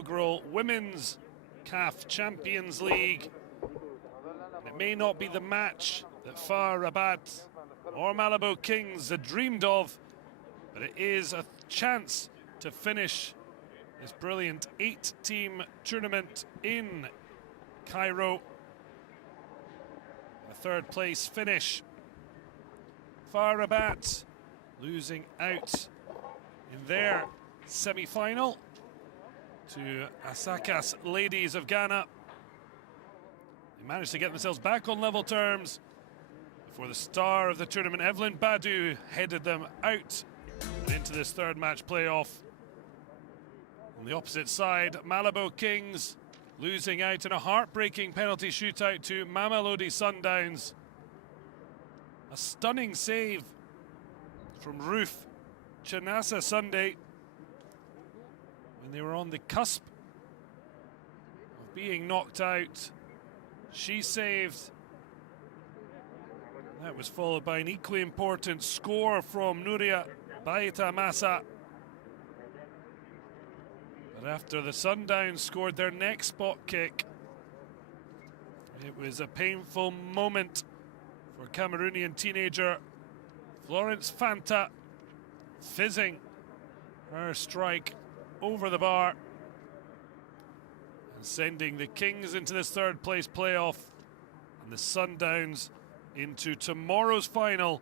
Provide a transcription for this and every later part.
inaugural Women's CAF Champions League. It may not be the match that FAR Rabat or Malabo Kings had dreamed of, but it is a chance to finish this brilliant 8-team tournament in Cairo. A third-place finish. FAR Rabat losing out in their semi-final to Asakas Ladies of Ghana. They managed to get themselves back on level terms before the star of the tournament, Evelyn Badu, headed them out and into this third match playoff. On the opposite side, Malabo Kings losing out in a heartbreaking penalty shootout to Mamelodi Sundowns. A stunning save from Ruth Chinasa Sunday when they were on the cusp of being knocked out. She saved. That was followed by an equally important score from Nuria Baita Massa. But after the Sundowns scored their next spot kick, it was a painful moment for Cameroonian teenager Florence Fanta, fizzing her strike over the bar and sending the Kings into this third place playoff and the Sundowns into tomorrow's final,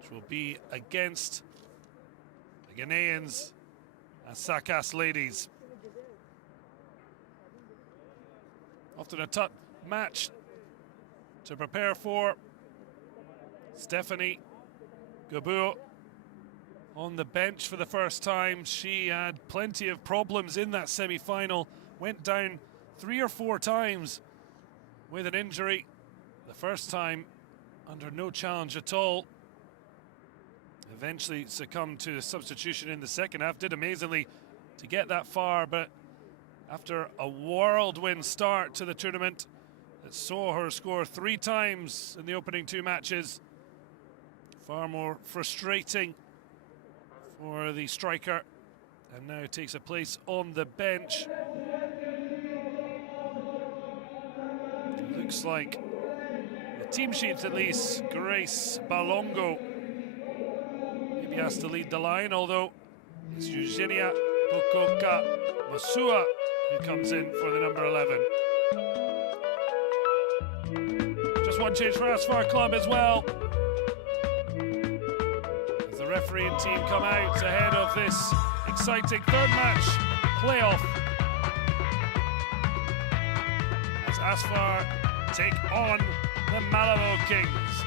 which will be against the Ghanaians, Asakas Ladies. Often a tough match to prepare for. Stephanie Gabu on the bench for the first time. She had plenty of problems in that semi-final. Went down 3 or 4 times with an injury. The first time under no challenge at all. Eventually succumbed to substitution in the second half. Did amazingly to get that far, but after a whirlwind start to the tournament that saw her score 3 times in the opening 2 matches, far more frustrating for the striker, and now takes a place on the bench. It looks like the team sheet, at least, Grace Balongo maybe has to lead the line, although it's Eugenia Bokoka Masua who comes in for the number 11. Just one change for Asfar Club as well, as the referee and team come out ahead of this exciting third match playoff, as Asfar take on the Malabo Kings.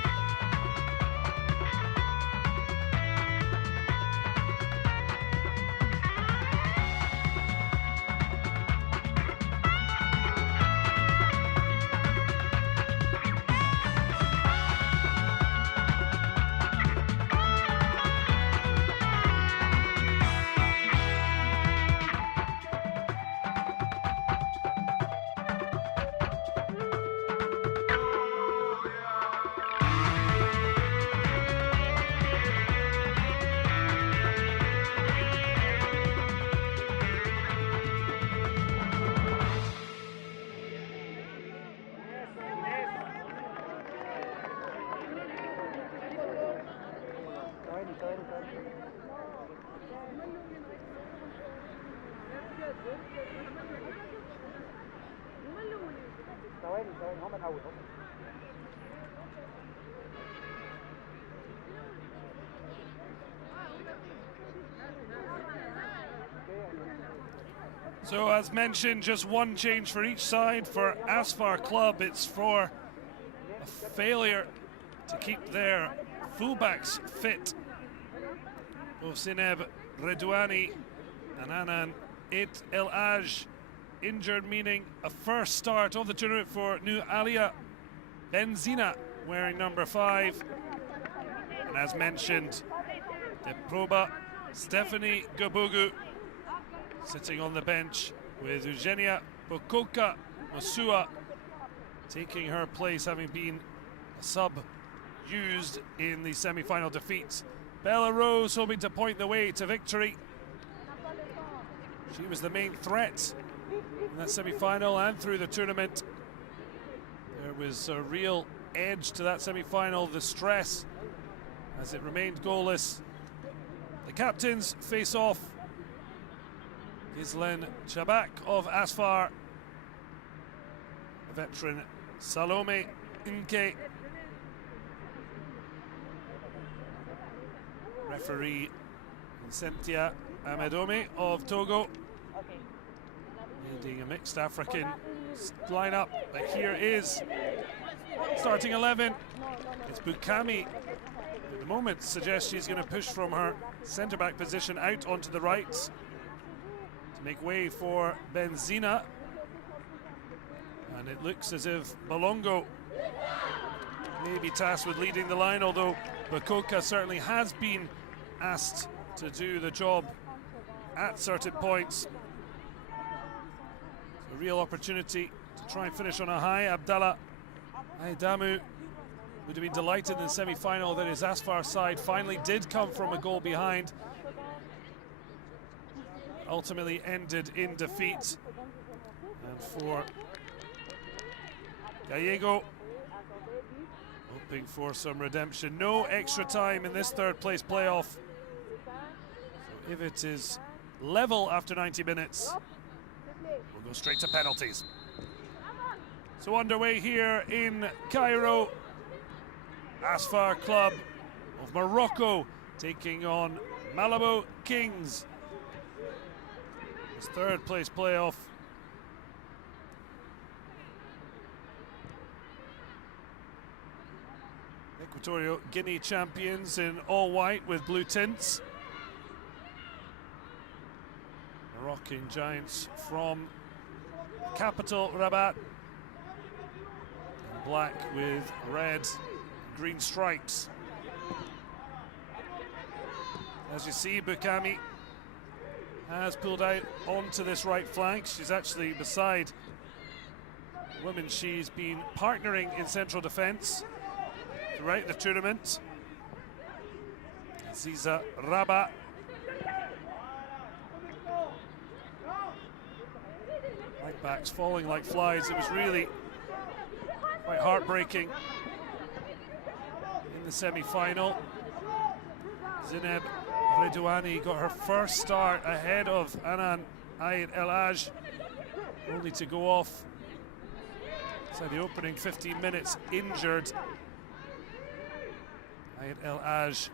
So as mentioned, just one change for each side. For Asfar Club, it's for a failure to keep their fullbacks fit. Both Sineb Redouani and Anan It El Aj injured, meaning a first start of the tournament for New Alia Benzina, wearing number 5. And as mentioned, De Proba Stephanie Gabugu sitting on the bench, with Eugenia Bokoka Masua taking her place, having been a sub used in the semi-final defeats. Bella Rose hoping to point the way to victory. She was the main threat in that semi-final and through the tournament. There was a real edge to that semi-final, the stress as it remained goalless. The captains face off. Gizlen Chabak of Asfar, the veteran Salome Nke, referee Cynthia Amedome of Togo, leading a mixed African lineup. But here is starting 11. It's Bukami. At the moment, suggests she's going to push from her centre-back position out onto the right to make way for Benzina. And it looks as if Balongo may be tasked with leading the line, although Bakoka certainly has been asked to do the job at certain points. It's a real opportunity to try and finish on a high. Abdallah Aidamu would have been delighted in the semi-final that his Asfar side finally did come from a goal behind. Ultimately ended in defeat. And for Gallego, hoping for some redemption. No extra time in this third place playoff. So if it is level after 90 minutes, we'll go straight to penalties. So underway here in Cairo, Asfar Club of Morocco taking on Malabo Kings. This third place playoff. Equatorial Guinea champions in all white with blue tints. Moroccan giants from the capital Rabat, in black with red green stripes. As you see, Bukami has pulled out onto this right flank. She's actually beside the women she's been partnering in central defence throughout the tournament. Aziza Raba. Right backs falling like flies. It was really quite heartbreaking in the semi-final. Zineb Redouani got her first start ahead of Anan Aid El Aj, only to go off inside the opening 15 minutes injured. Aid El Aj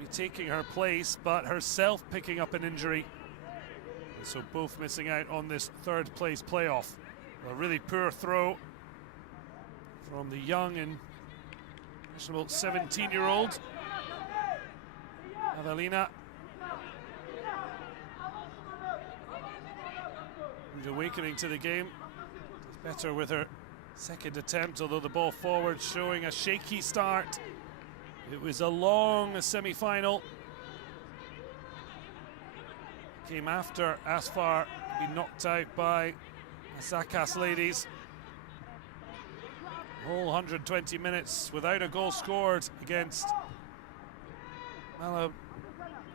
retaking her place, but herself picking up an injury. And so both missing out on this third place playoff. A really poor throw from the young and 17-year-old Avelina. Rude awakening to the game. It's better with her second attempt, although the ball forward showing a shaky start. It was a long semi-final. Came after Asfar being knocked out by Asakas ladies. Whole 120 minutes without a goal scored against Malabo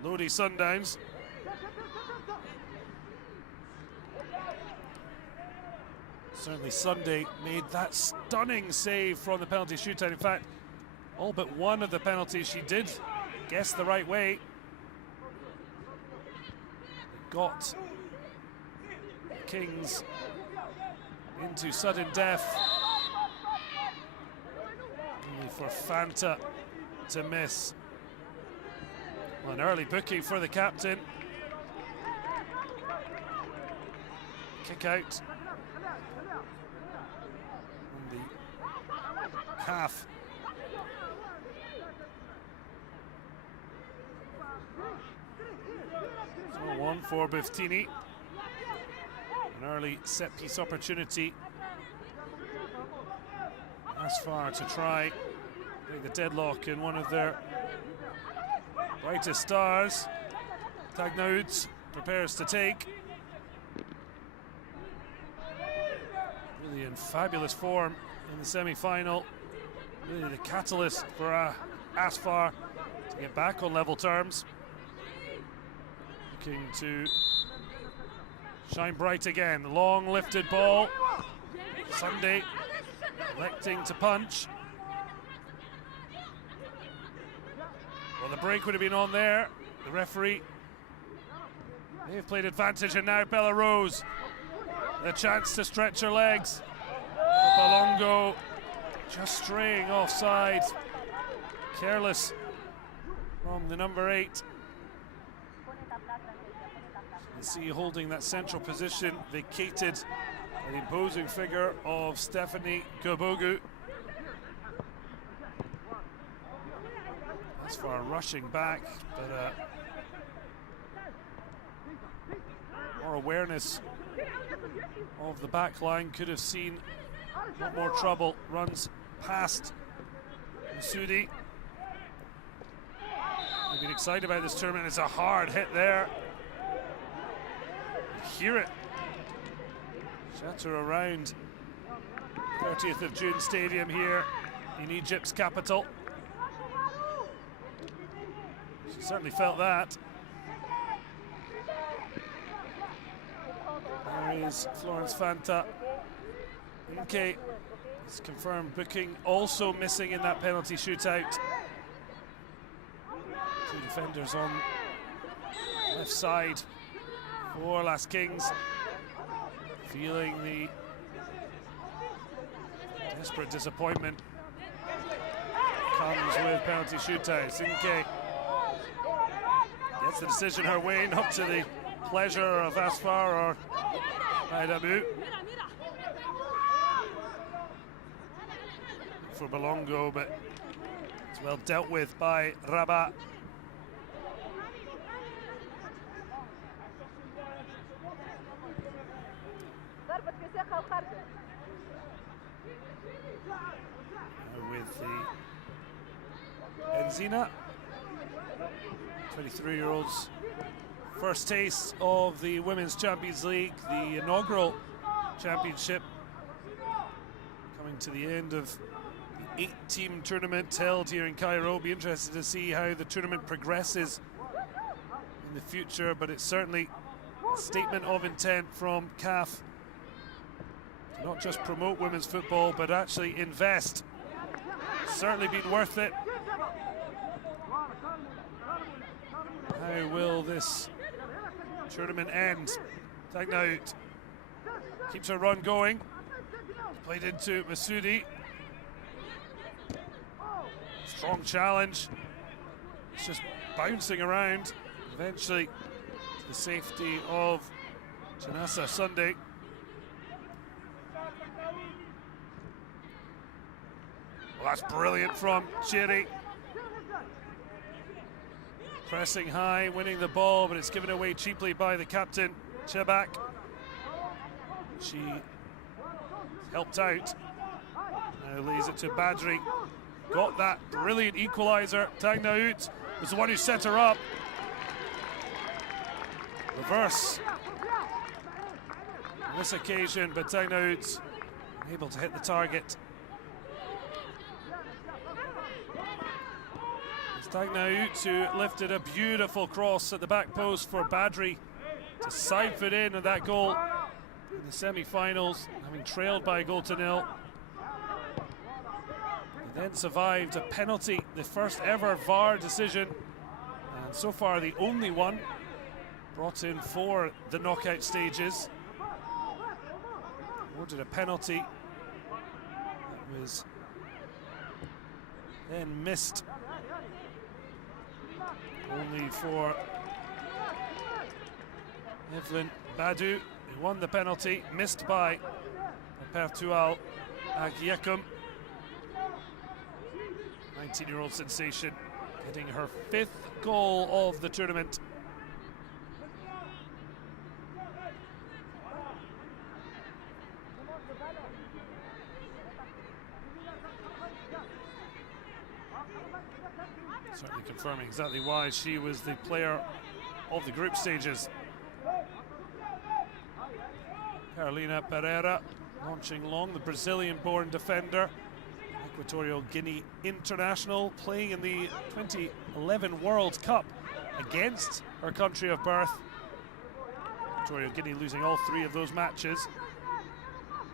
Sundowns. Certainly Sunday made that stunning save from the penalty shootout. In fact, all but one of the penalties she did guess the right way. Got Kings into sudden death. Only for Fanta to miss. Well, an early booking for the captain. Kick out on the half. So 1 for Biftini. An early set-piece opportunity. Asfar to try the deadlock in one of their brightest stars. Tagnauds prepares to take. Really in fabulous form in the semi-final. Really the catalyst for Asfar to get back on level terms. looking to shine bright again. Long lifted ball. Sunday electing to punch. Well, the break would have been on there. The referee, they've played advantage, and now Bella Rose, the chance to stretch her legs. Balongo just straying offside. Careless from the number 8. You see holding that central position, vacated by the imposing figure of Stephanie Gobogu. Asfar rushing back, but more awareness of the back line, could have seen a lot more trouble. Runs past Masudi. I've been excited about this tournament. It's a hard hit there. You hear it shatter around 30th of June Stadium here in Egypt's capital. She certainly felt that. There is Florence Fanta. Nke is confirmed booking, also missing in that penalty shootout. Two defenders on left side for Las Kings, feeling the desperate disappointment comes with penalty shootouts. Nke gets the decision her way, not to the pleasure of Asfar or Malabo. For Balongo, but it's well dealt with by Rabat. With the Benzina, 23-year-olds, first taste of the Women's Champions League, the inaugural championship, coming to the end of the 8-team tournament held here in Cairo. Be interested to see how the tournament progresses in the future, but it's certainly a statement of intent from CAF to not just promote women's football, but actually invest. It's certainly been worth it. How will this tournament end? Tagnaout keeps her run going. Played into Masudi. Strong challenge. It's just bouncing around. Eventually to the safety of Janassa Sunday. Well, that's brilliant from Chiri. Pressing high, winning the ball, but it's given away cheaply by the captain, Chebak. She helped out. Now leaves it to Badri. Got that brilliant equalizer. Tagnaout was the one who set her up. Reverse on this occasion, but Tagnaout able to hit the target. Tagnaout who lifted a beautiful cross at the back post for Badri to side foot in, and that goal in the semi-finals, having trailed by a goal to nil. They then survived a penalty, the first ever VAR decision, and so far the only one brought in for the knockout stages. Awarded a penalty that was then missed. Only for Evelyn Badu, who won the penalty, missed by Pertual Agyekum. 19-year-old sensation, getting her 5th goal of the tournament. Certainly confirming exactly why she was the player of the group stages. Carolina Pereira launching long, the Brazilian-born defender, Equatorial Guinea international, playing in the 2011 World Cup against her country of birth. Equatorial Guinea losing all 3 of those matches.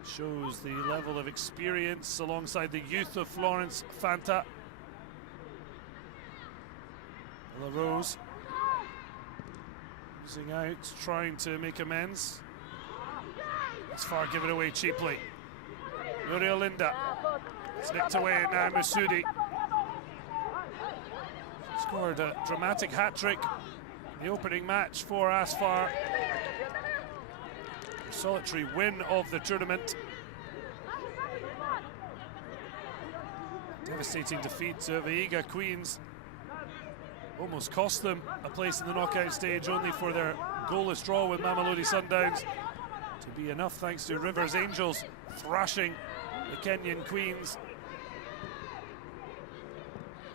Shows the level of experience alongside the youth of Florence Fanta. La Rose losing out, trying to make amends. Asfar given away cheaply. Muriel Linda. It's nicked away now, Masudi. Scored a dramatic hat-trick in the opening match for Asfar. A solitary win of the tournament. Devastating defeat to Vihiga Queens. Almost cost them a place in the knockout stage, only for their goalless draw with Mamelodi Sundowns to be enough thanks to Rivers Angels thrashing the Kenyan Queens.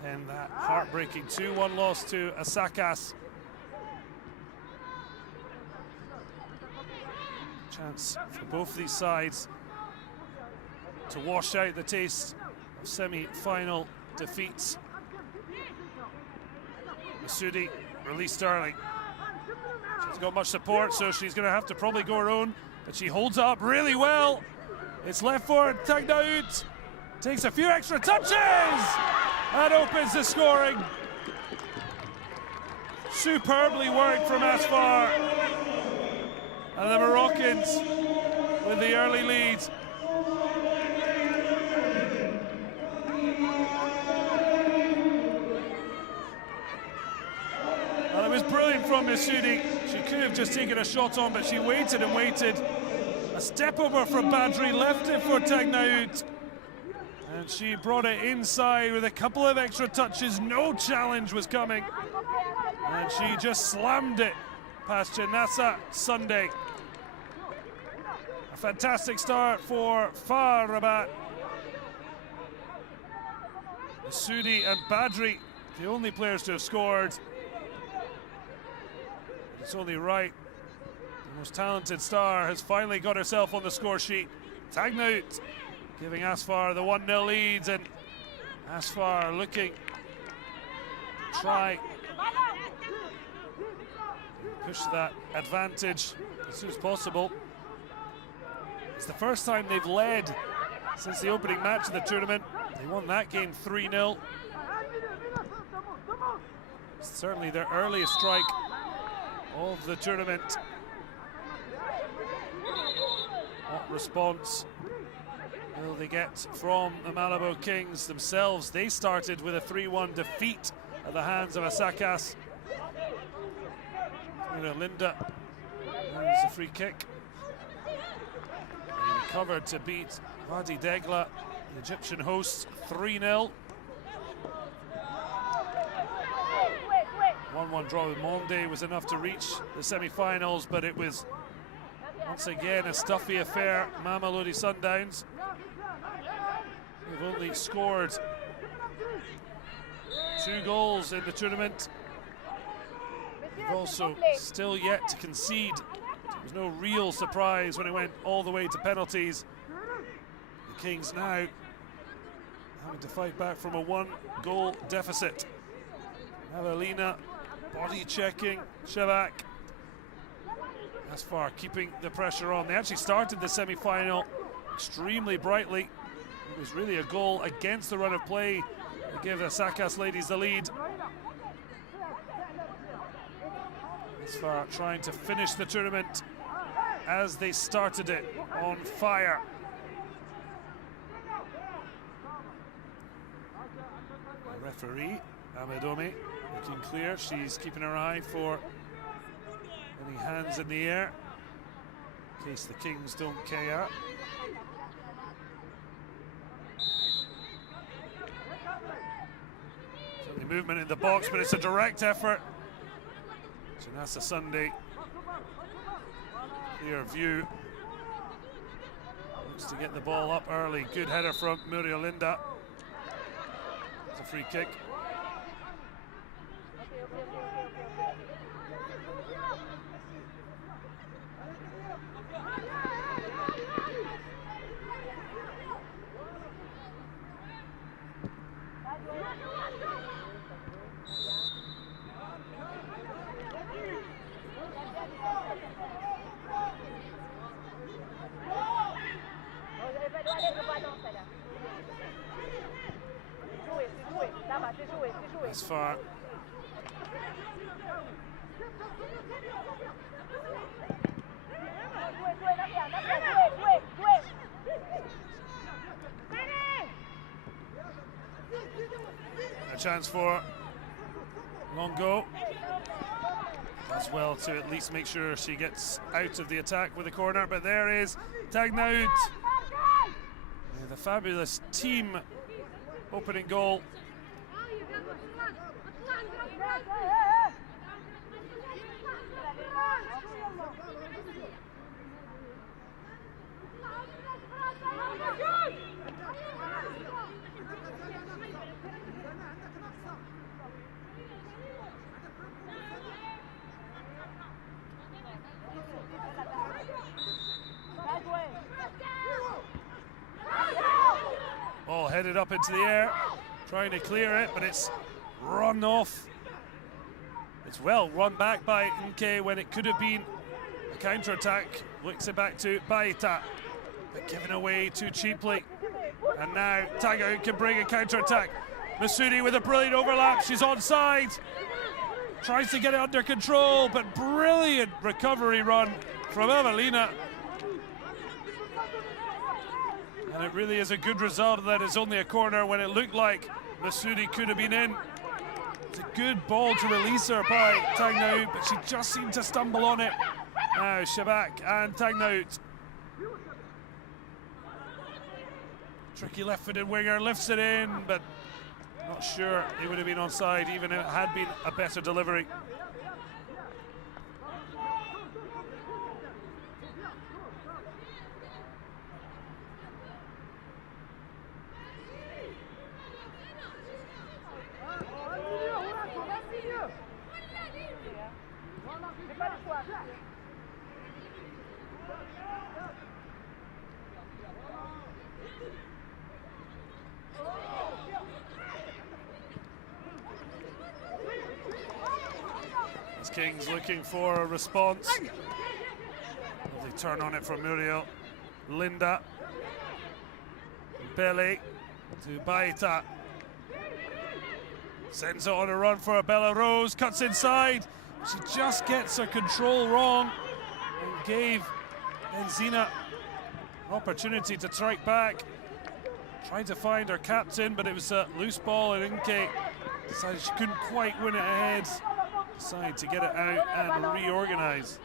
And that heartbreaking 2-1 loss to Asakas. Chance for both these sides to wash out the taste of semi-final defeats. Masudi released early. She's got much support, so she's going to have to probably go her own, but she holds up really well. It's left forward, Tagnaout takes a few extra touches and opens the scoring. Superbly worked from Asfar, and the Moroccans with the early lead. Well, it was brilliant from Masudi. She could have just taken a shot on, but she waited and waited. A step over from Badri, left it for Tagnaout. And she brought it inside with a couple of extra touches. No challenge was coming. And she just slammed it past Janassa Sunday. A fantastic start for FAR Rabat. Masudi and Badri, the only players to have scored. It's only right. The most talented star has finally got herself on the score sheet. Tagnaout giving Asfar the 1-0 lead, and Asfar looking to try push that advantage as soon as possible. It's the first time they've led since the opening match of the tournament. They won that game 3-0. It's certainly their earliest strike of the tournament. What response will they get from the Malabo Kings themselves? They started with a 3-1 defeat at the hands of Asakas. Linda, there's a free kick. He recovered to beat Wadi Degla, the Egyptian hosts, 3-0. 1-1 draw with Monde was enough to reach the semi-finals, but it was once again a stuffy affair. Mamelodi Sundowns, who've only scored 2 goals in the tournament. They've also still yet to concede. There was no real surprise when it went all the way to penalties. The Kings now having to fight back from a 1-goal deficit. Avelina body checking Shabak. Asfar keeping the pressure on. They actually started the semi-final extremely brightly. It was really a goal against the run of play to give the Asakas ladies the lead. Asfar trying to finish the tournament as they started it, on fire. The referee, Amedomi, looking clear. She's keeping her eye for any hands in the air in case the Kings don't KO. Certainly movement in the box, but it's a direct effort. Janassa Sunday, clear view. Looks to get the ball up early. Good header from Muriel Linda. It's a free kick. Asfar. A chance for Longo. Does well to at least make sure she gets out of the attack with the corner, but there is Tagnaout. The fabulous team opening goal. Ball headed up into the air, trying to clear it, but it's run off. It's well run back by Nke when it could have been a counter-attack. Flicks it back to Baita, but given away too cheaply. And now Tagnaout can bring a counter-attack. Masudi with a brilliant overlap, she's onside. Tries to get it under control, but brilliant recovery run from Evelina. And it really is a good result that it's only a corner when it looked like Masudi could have been in. It's a good ball to release her by Tagnaout, but she just seemed to stumble on it. Now Shabak and Tagnaout. Tricky left-footed winger lifts it in, but not sure it would have been onside even if it had been a better delivery. Kings looking for a response. They turn on it from Muriel. Linda. Belly to Baita. Sends it on a run for Bella Rose. Cuts inside. She just gets her control wrong and gave Benzina an opportunity to strike back. Tried to find her captain, but it was a loose ball, and Inke decided she couldn't quite win it ahead. Decided to get it out and reorganize.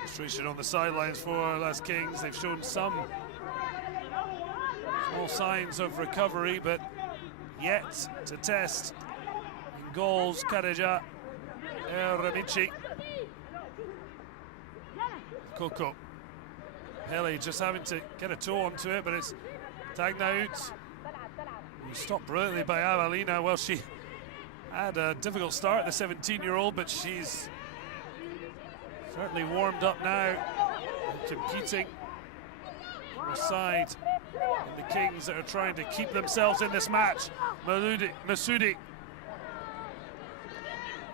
Frustration on the sidelines for Las Kings. They've shown some small signs of recovery, but yet to test in goals. Kadeja, Ramici, Coco. Pele just having to get a toe onto it, but it's Tagnaout. Stopped brilliantly by Avelina. Well, she had a difficult start, the 17-year-old, but she's certainly warmed up now, competing for a side in the Kings that are trying to keep themselves in this match. Masudi didn't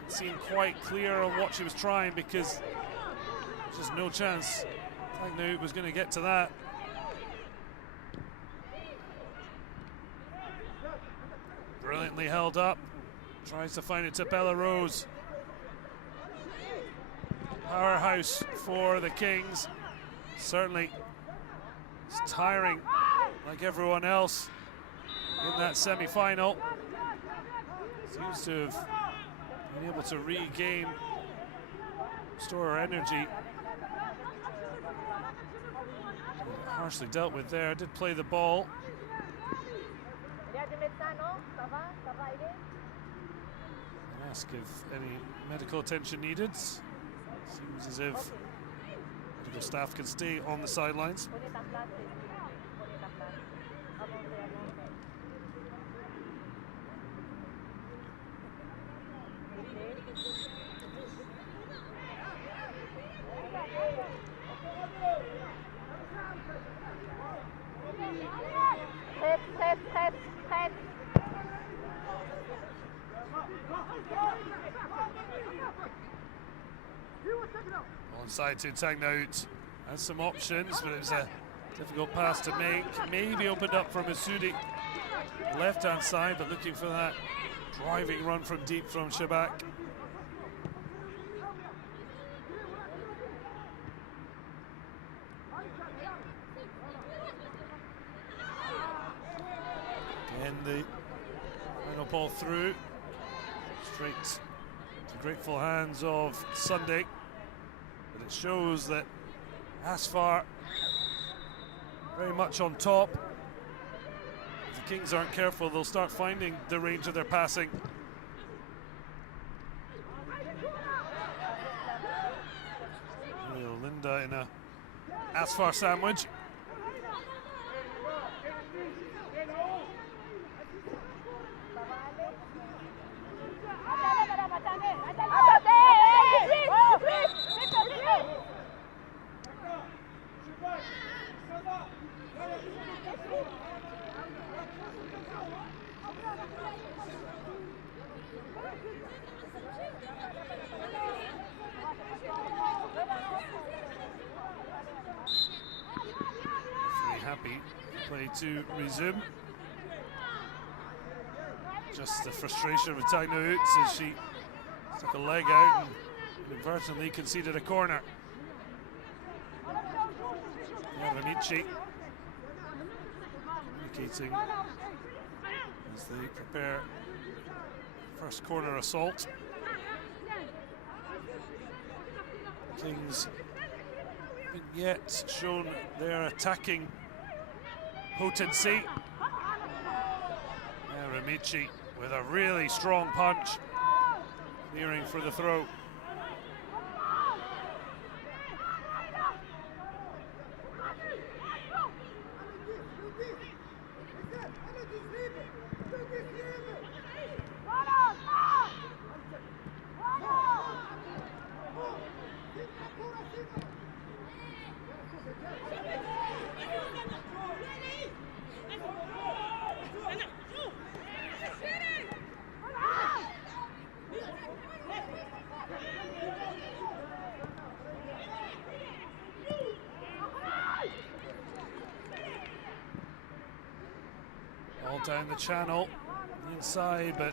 seem quite clear on what she was trying, because there's just no chance Tagnaout was going to get to that. Brilliantly held up. Tries to find it to Bella Rose. Powerhouse for the Kings. Certainly it's tiring like everyone else in that semi-final. Seems to have been able to regain, restore her energy. Harshly dealt with there, did play the ball. Ask if any medical attention needed. Seems as if medical staff can stay on the sidelines. Onside to Tagnout. Has some options, but it was a difficult pass to make. Maybe opened up for Masudi. Left-hand side, but looking for that driving run from deep from Shabak. And the final ball through, straight to grateful hands of Sunday. But it shows that Asfar very much on top. If the Kings aren't careful, they'll start finding the range of their passing. Linda in a Asfar sandwich. Happy play to resume. Just the frustration of Tagnout as she stuck a leg out and inadvertently conceded a corner. Amici indicating as they prepare first corner assault. Kings haven't yet shown their attacking potency. Amici with a really strong punch, clearing for the throw. All down the channel, inside, but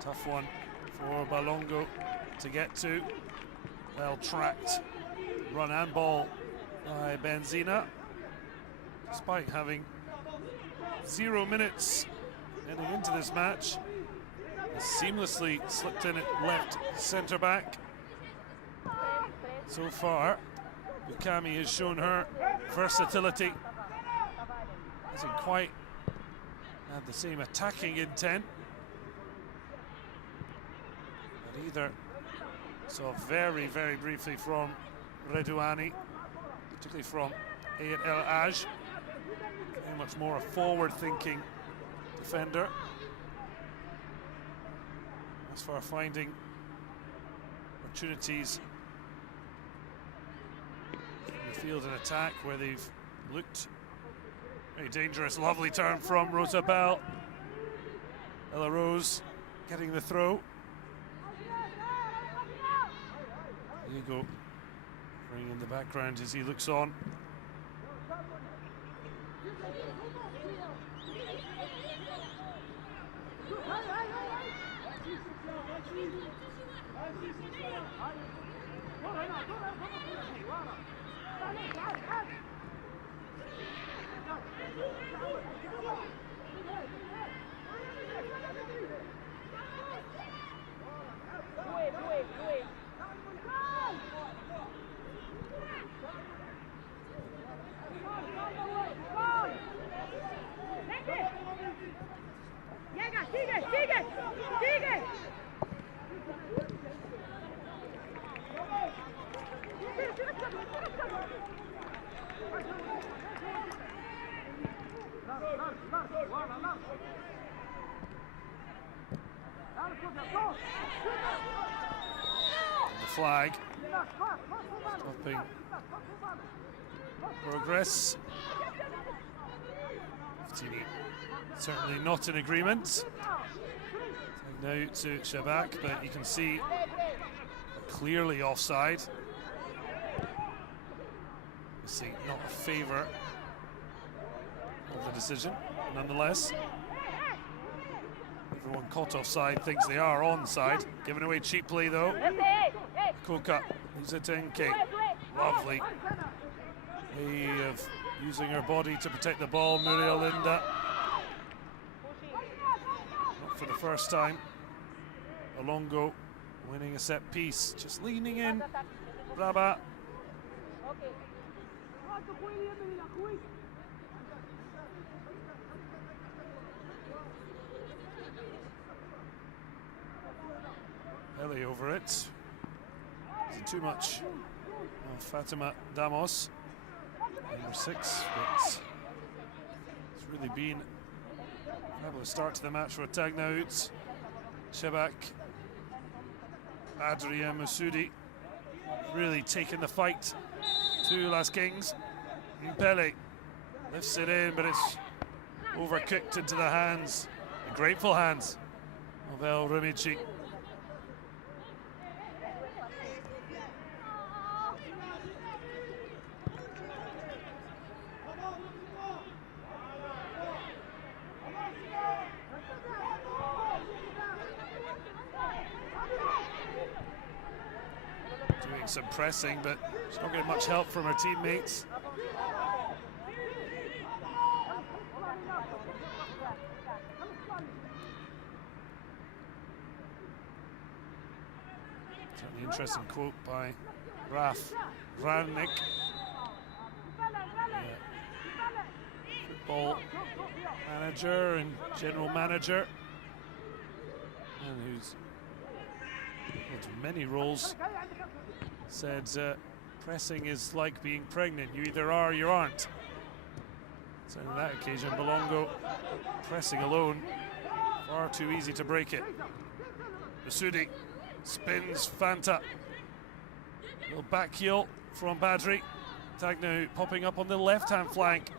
tough one for Balongo to get to. Well tracked run and ball by Benzina, despite having 0 minutes heading into this match. Seamlessly slipped in at left centre back. So far, Bukami has shown her versatility. Hasn't quite had the same attacking intent, but either saw very, very briefly from Redouani, particularly from Ayat El Aj, very much more a forward-thinking defender. As far as finding opportunities in the field and attack where they've looked very dangerous. Lovely turn from Rosa Bell. Ella Rose getting the throw. Diego bringing in the background as he looks on. The flag stopping progress. Tini certainly not in agreement. Now to Shabak, but you can see clearly offside. See, not a favour of the decision, nonetheless. Everyone caught offside thinks they are onside. Given away cheaply though. Koka leaves it to Nke. Lovely way of using her body to protect the ball. Muriel Linda. Not for the first time. Alongo winning a set piece. Just leaning in. Braba. Ellie over it. Is it too much? Oh, Fatima Damos, number 6. But it's really been a fabulous start to the match for Tagnaout. Shebak, Adria Masudi really taking the fight to Las Kings. Mpele lifts it in, but it's overcooked into the hands, the grateful hands of El Remici. Doing some pressing, but she's not getting much help from her teammates. Certainly interesting quote by Raf Ranick, football manager and general manager, and who's held many roles, said pressing is like being pregnant. You either are or you aren't. So on that occasion, Bolongo pressing alone, far too easy to break it. Masudi spins Fanta. Little back heel from Badri. Tagnaout popping up on the left-hand flank.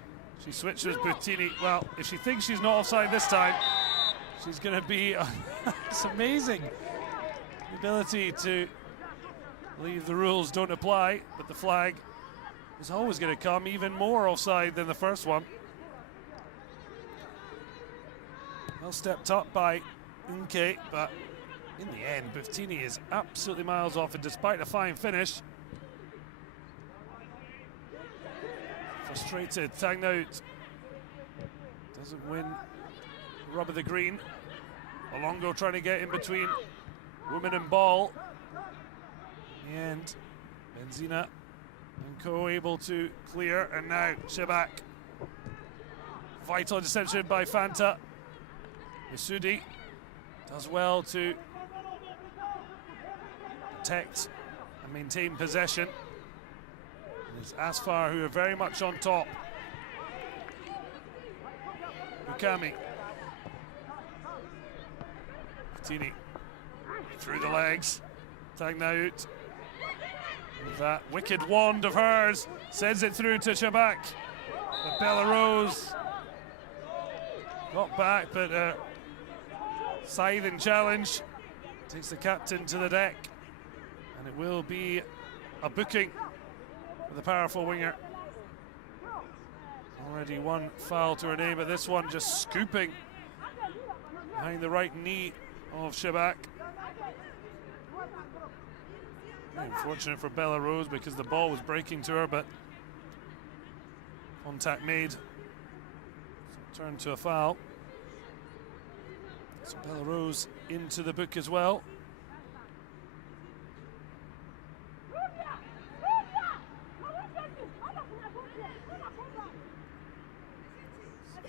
She switches Buttini. Well, if she thinks she's not offside this time, she's going to be... It's amazing. The ability to believe the rules don't apply, but the flag is always going to come even more offside than the first one. Well stepped up by Nke, but in the end, Buttini is absolutely miles off, and despite a fine finish, frustrated Tagnaout doesn't win the rub of the green. Olongo trying to get in between woman and ball. In the end, Benzina and Co able to clear, and now Shebak. Vital interception by Fanta. Masudi does well to protect and maintain possession. And it's Asfar who are very much on top. Bukami. Tini through the legs. Tagnaout. With that wicked wand of hers, sends it through to Shebak. But Bella Rose got back, but scything challenge takes the captain to the deck, and it will be a booking for the powerful winger. Already one foul to her name, but this one just scooping behind the right knee of Shebak. Unfortunate for Bella Rose because the ball was breaking to her, but contact made. So turned to a foul. So Bella Rose into the book as well.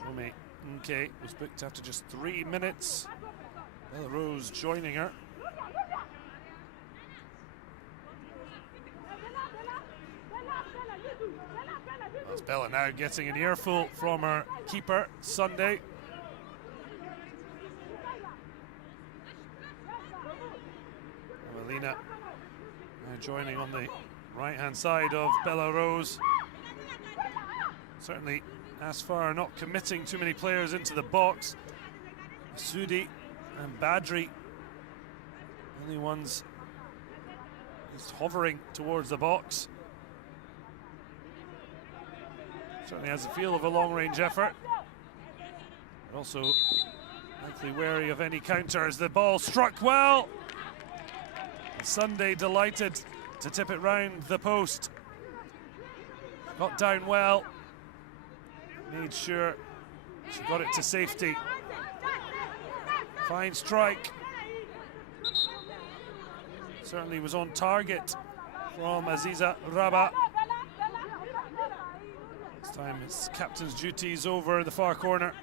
Rome Nke was booked after just 3 minutes. Bella Rose joining her. That's Bella now getting an earful from her keeper, Sunday. Evelina now joining on the right-hand side of Bella Rose. Certainly Asfar not committing too many players into the box. Sudi and Badri, only ones just hovering towards the box. Certainly has the feel of a long-range effort, but also likely wary of any counter as the ball struck well. And Sunday delighted to tip it round the post. Got down well, made sure she got it to safety. Fine strike. Certainly was on target from Aziza Rabat. This time it's captain's duties over the far corner.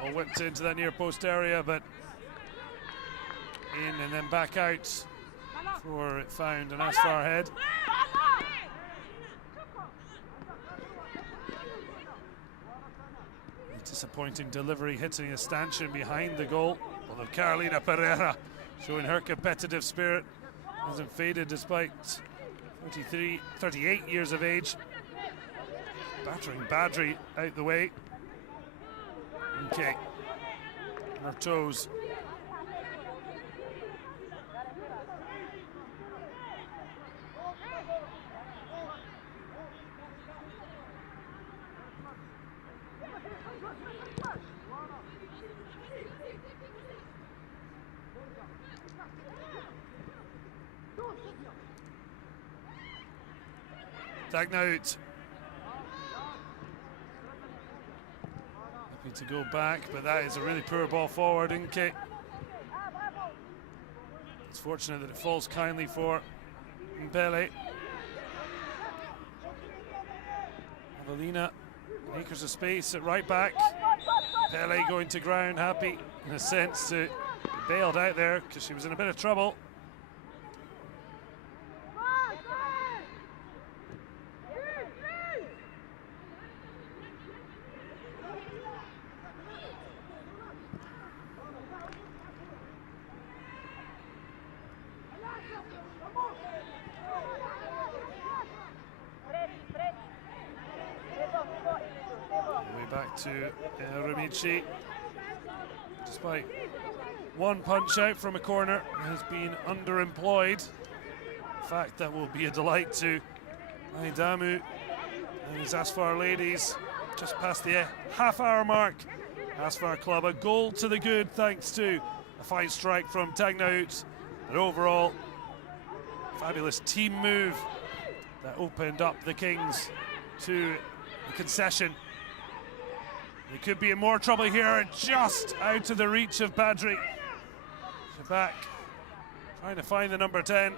Oh, went into that near post area, but in and then back out before it found an Asfar head. A disappointing delivery, hitting a stanchion behind the goal. Although Carolina Pereira, showing her competitive spirit, hasn't faded despite 38 years of age. Battering Badri out the way. Okay, on her toes. Tagged out. Happy to go back, but that is a really poor ball forward. Inke. It's fortunate that it falls kindly for Mbele. Avelina, acres of space at right back. Pele going to ground, happy in a sense to be bailed out there because she was in a bit of trouble. Back to Ramici. Despite one punch out from a corner, has been underemployed. In fact, that will be a delight to Aidamu and his Asfar ladies. Just past the half-hour mark. Asfar club, a goal to the good thanks to a fine strike from Tagnaout. But overall, fabulous team move that opened up the Kings to the concession. They could be in more trouble here, just out of the reach of Badri. Back, trying to find the number 10.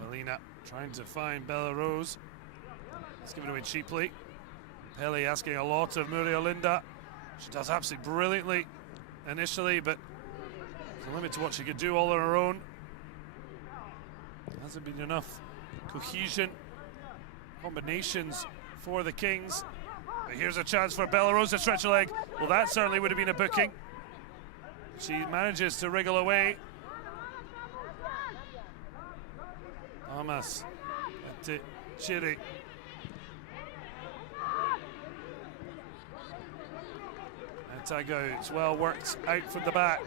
Avelina trying to find Bella Rose. Let's give it away cheaply. Pele asking a lot of Muriel Linda. She does absolutely brilliantly initially, but there's a limit to what she could do all on her own. There hasn't been enough cohesion, combinations for the Kings. But here's a chance for Bella Rose to stretch a leg. Well, that certainly would have been a booking. She manages to wriggle away. Amas at Chiri. Tago, it's well worked out from the back.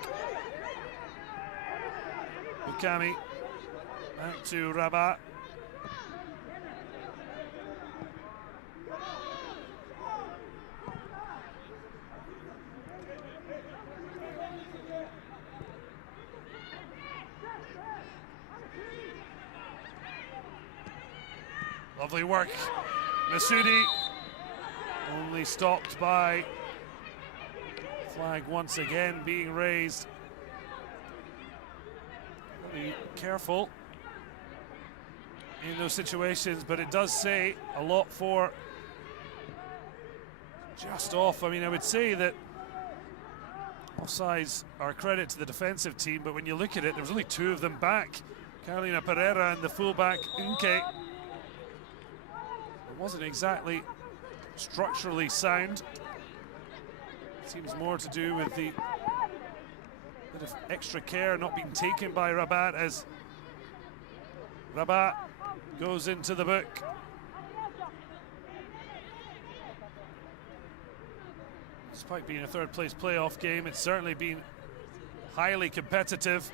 Bukami out to Rabat. Lovely work, Masudi, only stopped by flag once again being raised. Be careful in those situations, but it does say a lot for just off. I mean, I would say that Offsides are a credit to the defensive team, but when you look at it, there was only 2 of them back. Carolina Pereira and the fullback Unke. It wasn't exactly structurally sound. Seems more to do with the bit of extra care not being taken by Rabat, as Rabat goes into the book. Despite being a third-place playoff game, it's certainly been highly competitive.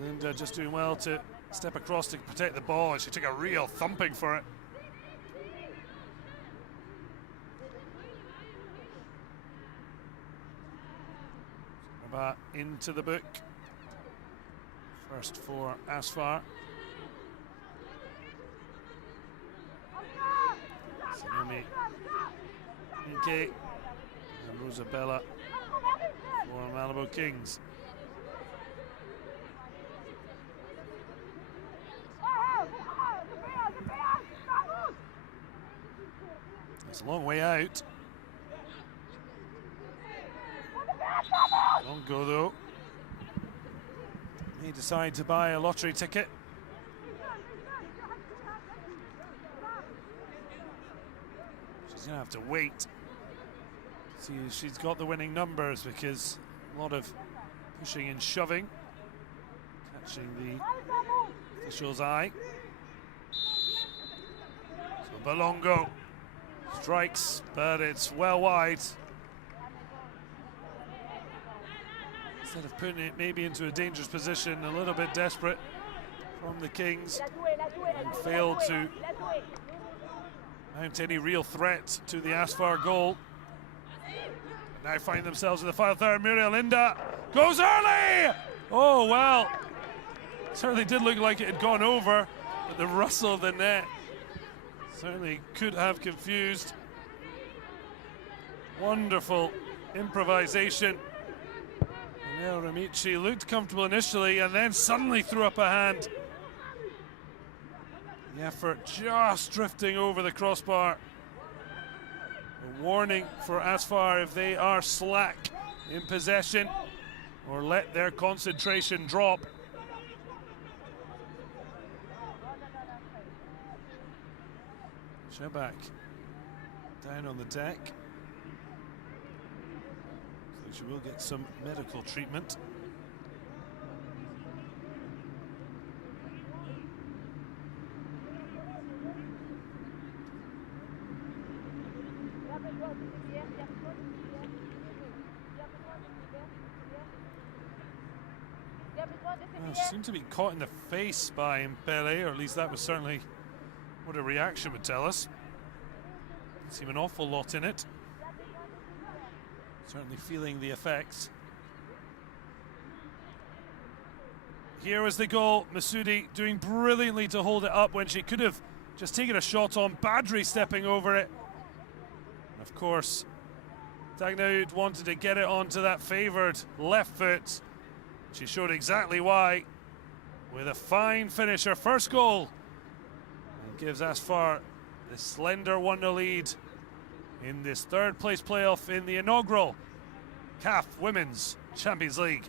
Linda just doing well to step across to protect the ball, and she took a real thumping for it. Rabat into the book. First for Asfar. Salome Nke and Rosabella for Malabo Kings. It's a long way out. Don't go though. May decide to buy a lottery ticket. She's going to have to wait. See if she's got the winning numbers, because a lot of pushing and shoving, catching the official's eye. So Balongo strikes, but it's well wide. Instead of putting it maybe into a dangerous position, a little bit desperate from the Kings, and failed to mount any real threat to the Asfar goal. Now find themselves in the final third. Muriel Linda goes early! Oh, well, certainly did look like it had gone over, but the rustle of the net certainly could have confused. Wonderful improvisation. Now Ramici looked comfortable initially and then suddenly threw up a hand. The effort just drifting over the crossbar. A warning for Asfar if they are slack in possession or let their concentration drop. Shebak down on the deck. So she will get some medical treatment. Well, she seemed to be caught in the face by Mpele, or at least that was certainly what a reaction would tell us. Didn't seem an awful lot in it. Certainly feeling the effects. Here was the goal. Masoudi doing brilliantly to hold it up when she could have just taken a shot on. Badri stepping over it. And of course, Dagnaud wanted to get it onto that favoured left foot. She showed exactly why with a fine finish. Her first goal, and gives Asfar the slender 1-0 lead in this third place playoff in the inaugural CAF Women's Champions League.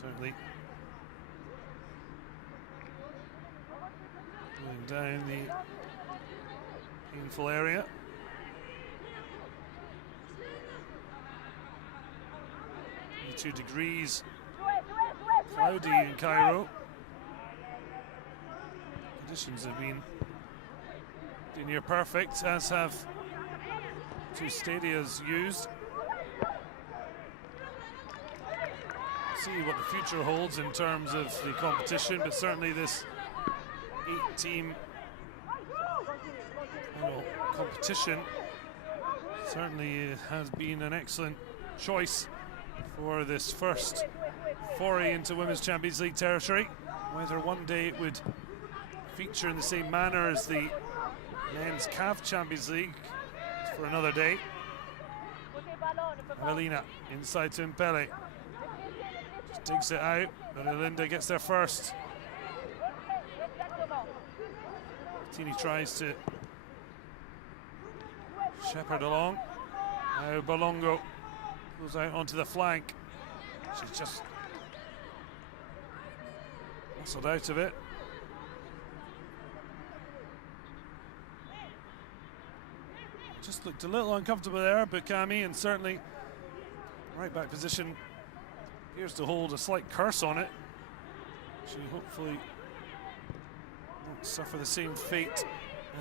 Certainly going down the painful area. 2 degrees cloudy in Cairo. Conditions have been near perfect, as have 2 stadias used. See what the future holds in terms of the competition, but certainly this 8-team competition certainly has been an excellent choice for this first foray into Women's Champions League territory. Whether one day it would feature in the same manner as the Men's CAF Champions League for another day. Avelina inside to Mpele. Just digs it out, but Linda gets there first. Buftini tries to shepherd along. Now Balongo goes out onto the flank. She's just muscled out of it. Just looked a little uncomfortable there, Bukami, and certainly right back position appears to hold a slight curse on it. She hopefully won't suffer the same fate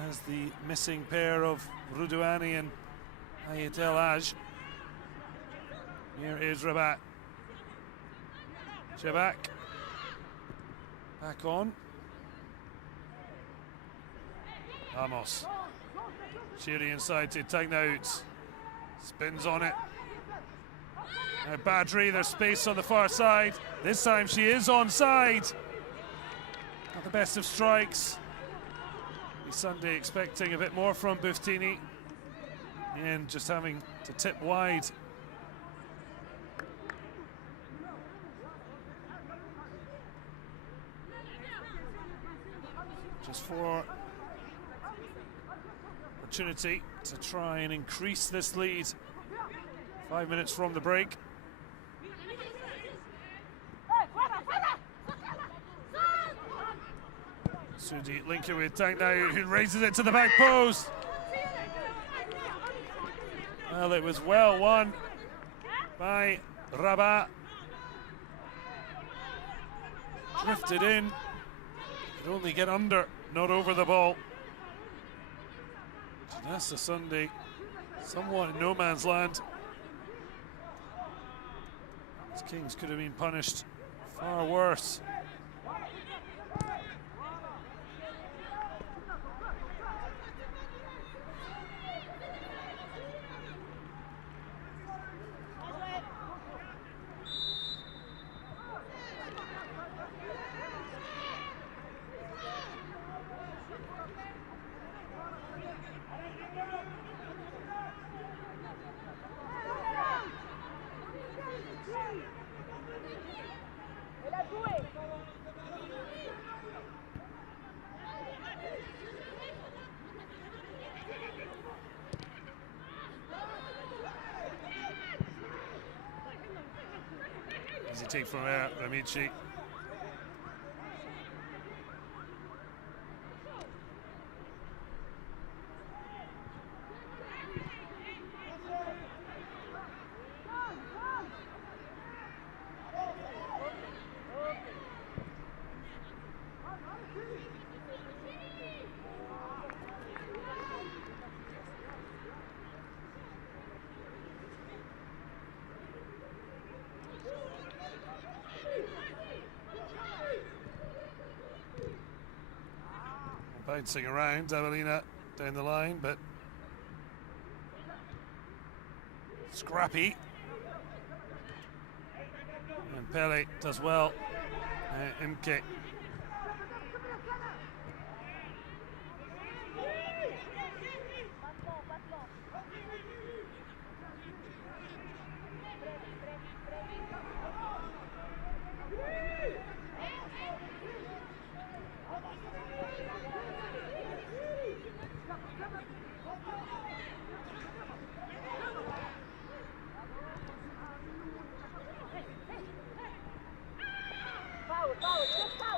as the missing pair of Ruduani and Hayat El Aj. Here is Rabat. Shabak. Back on. Ramos. Shiri inside to Tagnaut. Spins on it. Now Badri, there's space on the far side. This time she is onside. Not the best of strikes. Sunday expecting a bit more from Buftini. And just having to tip wide. Just for opportunity to try and increase this lead. 5 minutes from the break. Sudi linking with Tangnaut, who raises it to the back post. Well, it was well won by Rabat. Drifted in. Could only get under, not over the ball. Janessa Sunday, somewhat in no man's land. These Kings could have been punished far worse. Easy take from Amici. Bouncing around, Avelina down the line, but scrappy. And Pele does well. Imke.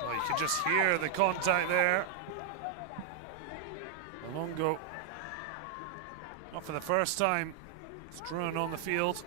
Oh, you can just hear the contact there. Alongo, not for the first time, strewn on the field.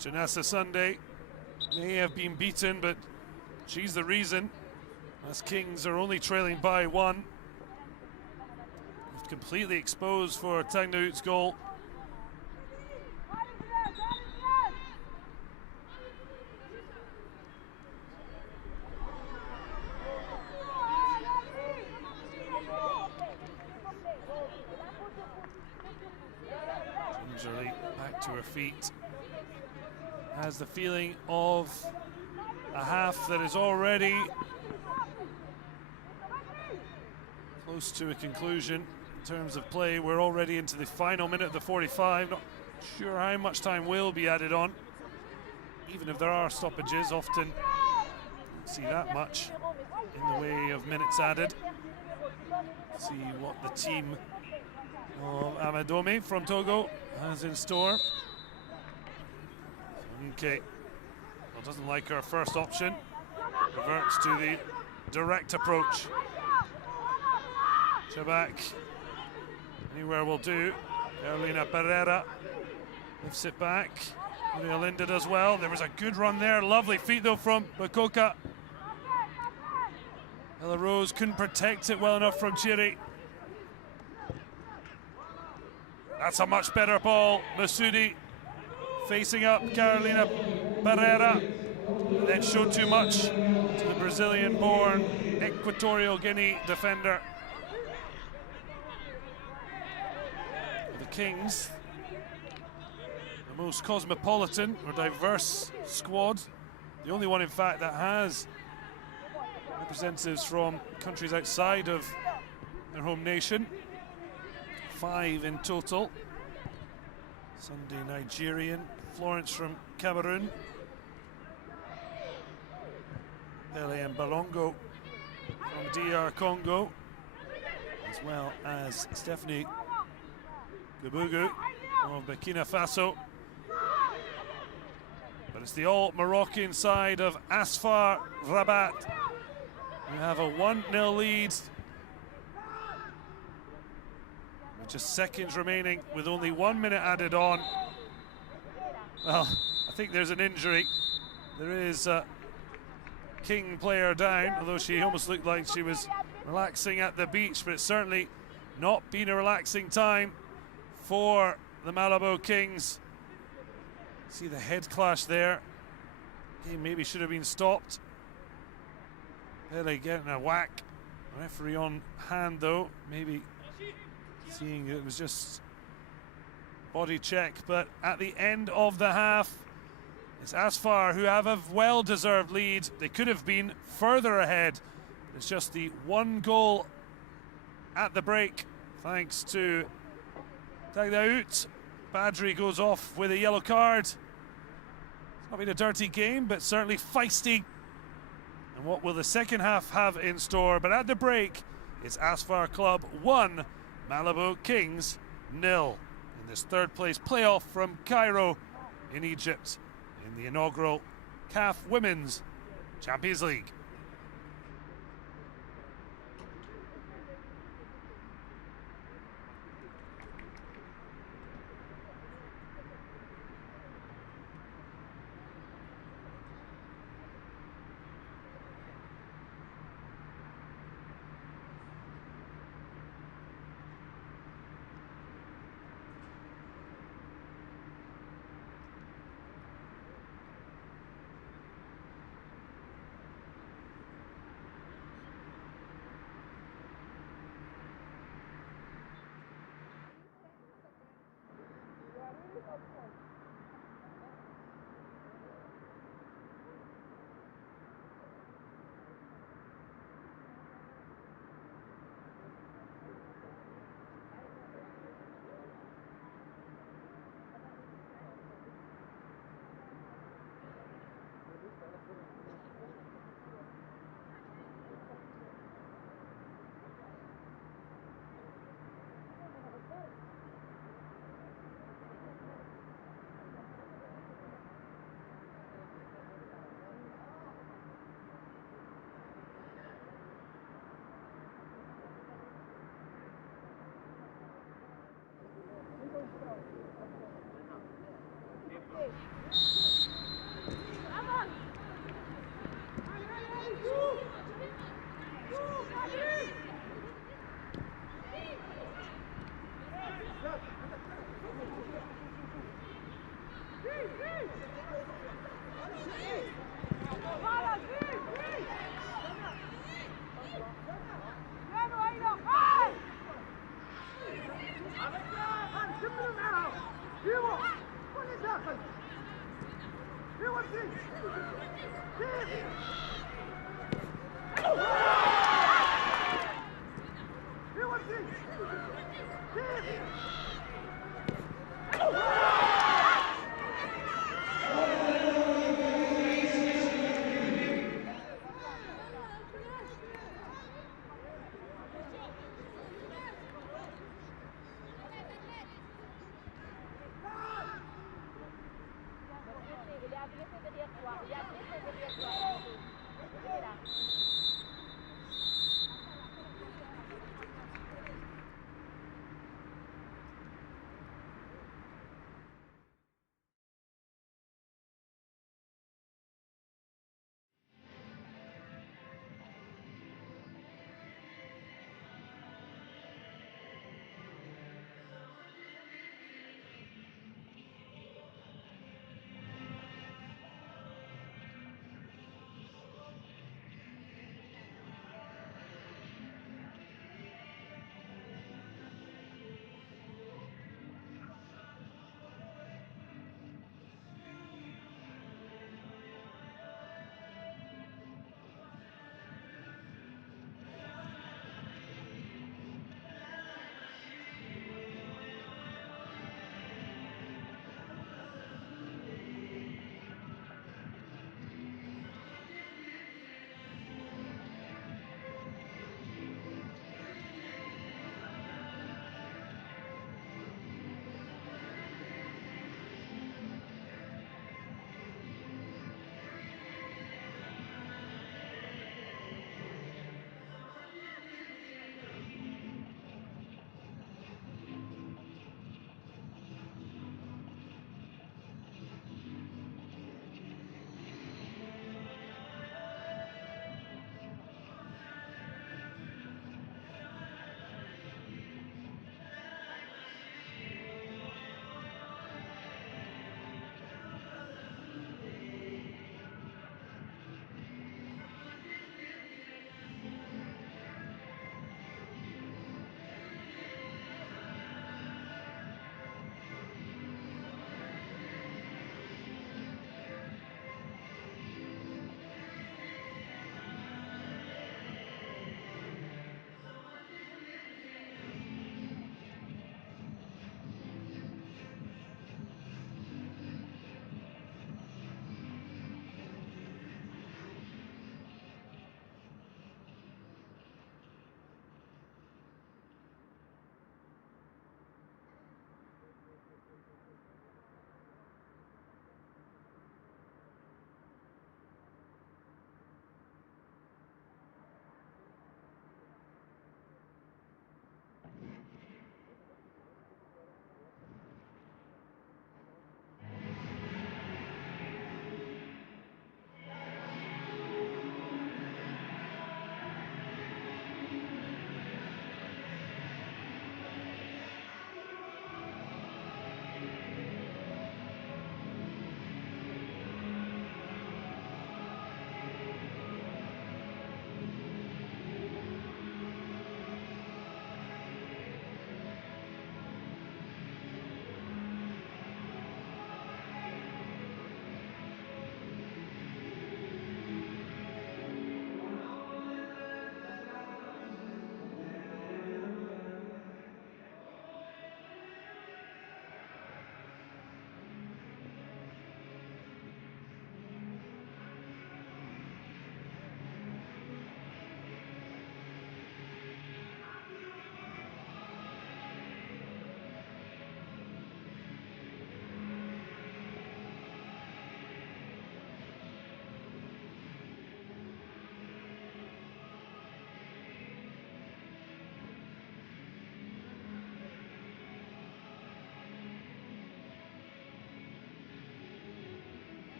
Janessa Sunday may have been beaten, but she's the reason, as Kings are only trailing by one. Completely exposed for Tangnaut's goal. gingerly back to her feet. Has the feeling of a half that is already close to a conclusion in terms of play. We're already into the final minute of the 45. Not sure how much time will be added on. Even if there are stoppages, often don't see that much in the way of minutes added. See what the team of Amadome from Togo has in store. Okay, well, doesn't like her first option. Reverts to the direct approach. Chabak, anywhere will do. Carolina Pereira lifts it back. Maria Linda does well. There was a good run there. Lovely feet though from Bakoka. Ella Rose couldn't protect it well enough from Chiri. That's a much better ball. Masudi facing up Carolina Pereira. And then showed too much to the Brazilian-born Equatorial Guinea defender. The Kings, the most cosmopolitan or diverse squad. The only one, in fact, that has representatives from countries outside of their home nation. 5 in total. Sunday Nigerian, Florence from Cameroon, Pele and Balongo from DR Congo, as well as Stephanie Gabugu of Burkina Faso. But it's the all-Moroccan side of Asfar Rabat. We have a 1-0 lead. With just seconds remaining, with only 1 minute added on. Well, I think there's an injury. There is a King player down, although she almost looked like she was relaxing at the beach, but it's certainly not been a relaxing time for the Malabo Kings. See the head clash there. Game maybe should have been stopped. Pele getting a whack. Referee on hand though, maybe seeing it was just body check. But at the end of the half, it's Asfar who have a well-deserved lead. They could have been further ahead. It's just the 1 goal at the break, thanks to Tagdaout. Badri goes off with a yellow card. It's not been a dirty game, but certainly feisty. And what will the second half have in store? But at the break, it's Asfar Club 1, Malabo Kings 0 in this third place playoff from Cairo in Egypt in the inaugural CAF Women's Champions League.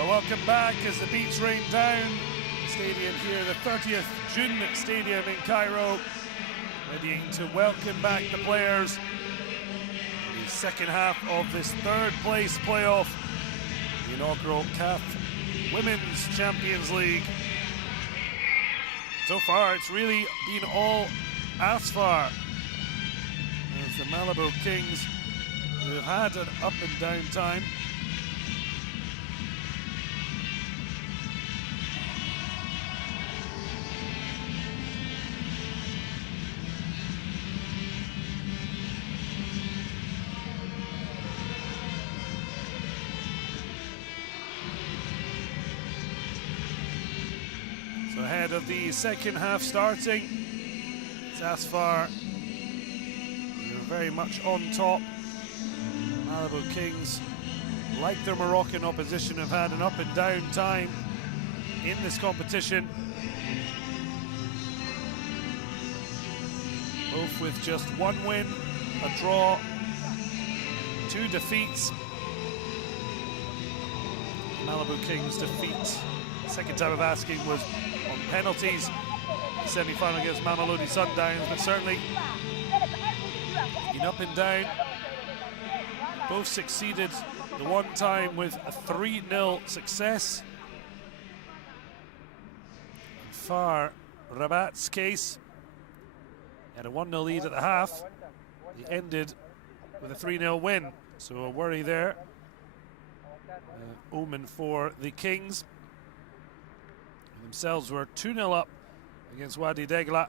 Well, welcome back as the beats rain down. The stadium here, the 30th June Stadium in Cairo, readying to welcome back the players in the second half of this third place playoff, the inaugural CAF Women's Champions League. So far, it's really been all Asfar as the Malabo Kings, who have had an up and down time. So ahead of the second half starting, it's Asfar, they're very much on top. Malabo Kings, like their Moroccan opposition, have had an up and down time in this competition. Both with just one win, a draw, 2 defeats. Malabo Kings' defeat, second time of asking, was on penalties. Semi-final against Mamelodi Sundowns, but certainly been up and down. Both succeeded the one time with a 3-0 success. Far Rabat's case had a 1-0 lead at the half. He ended with a 3-0 win, so a worry there. Omen for the Kings. Themselves were 2-0 up against Wadi Degla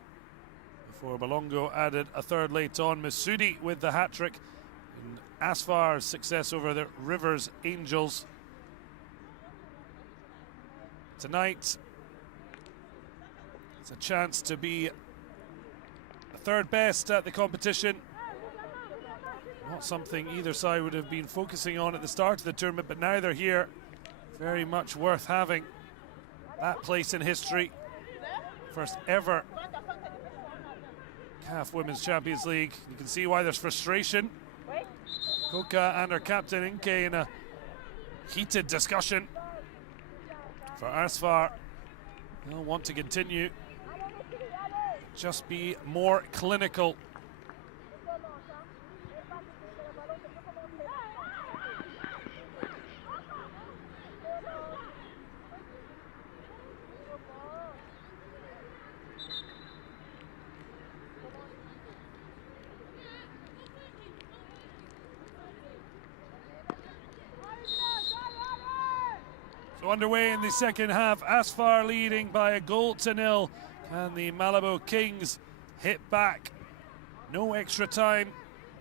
before Balongo added a third late on. Masudi with the hat-trick. Asfar's success over the Rivers Angels. Tonight, it's a chance to be the third best at the competition. Not something either side would have been focusing on at the start of the tournament, but now they're here. Very much worth having that place in history. First ever CAF Women's Champions League. You can see why there's frustration. Koka and her captain Inke in a heated discussion. For Asfar, they'll want to continue, just be more clinical. So underway in the second half, Asfar leading by 1-0. Can the Malabo Kings hit back? No extra time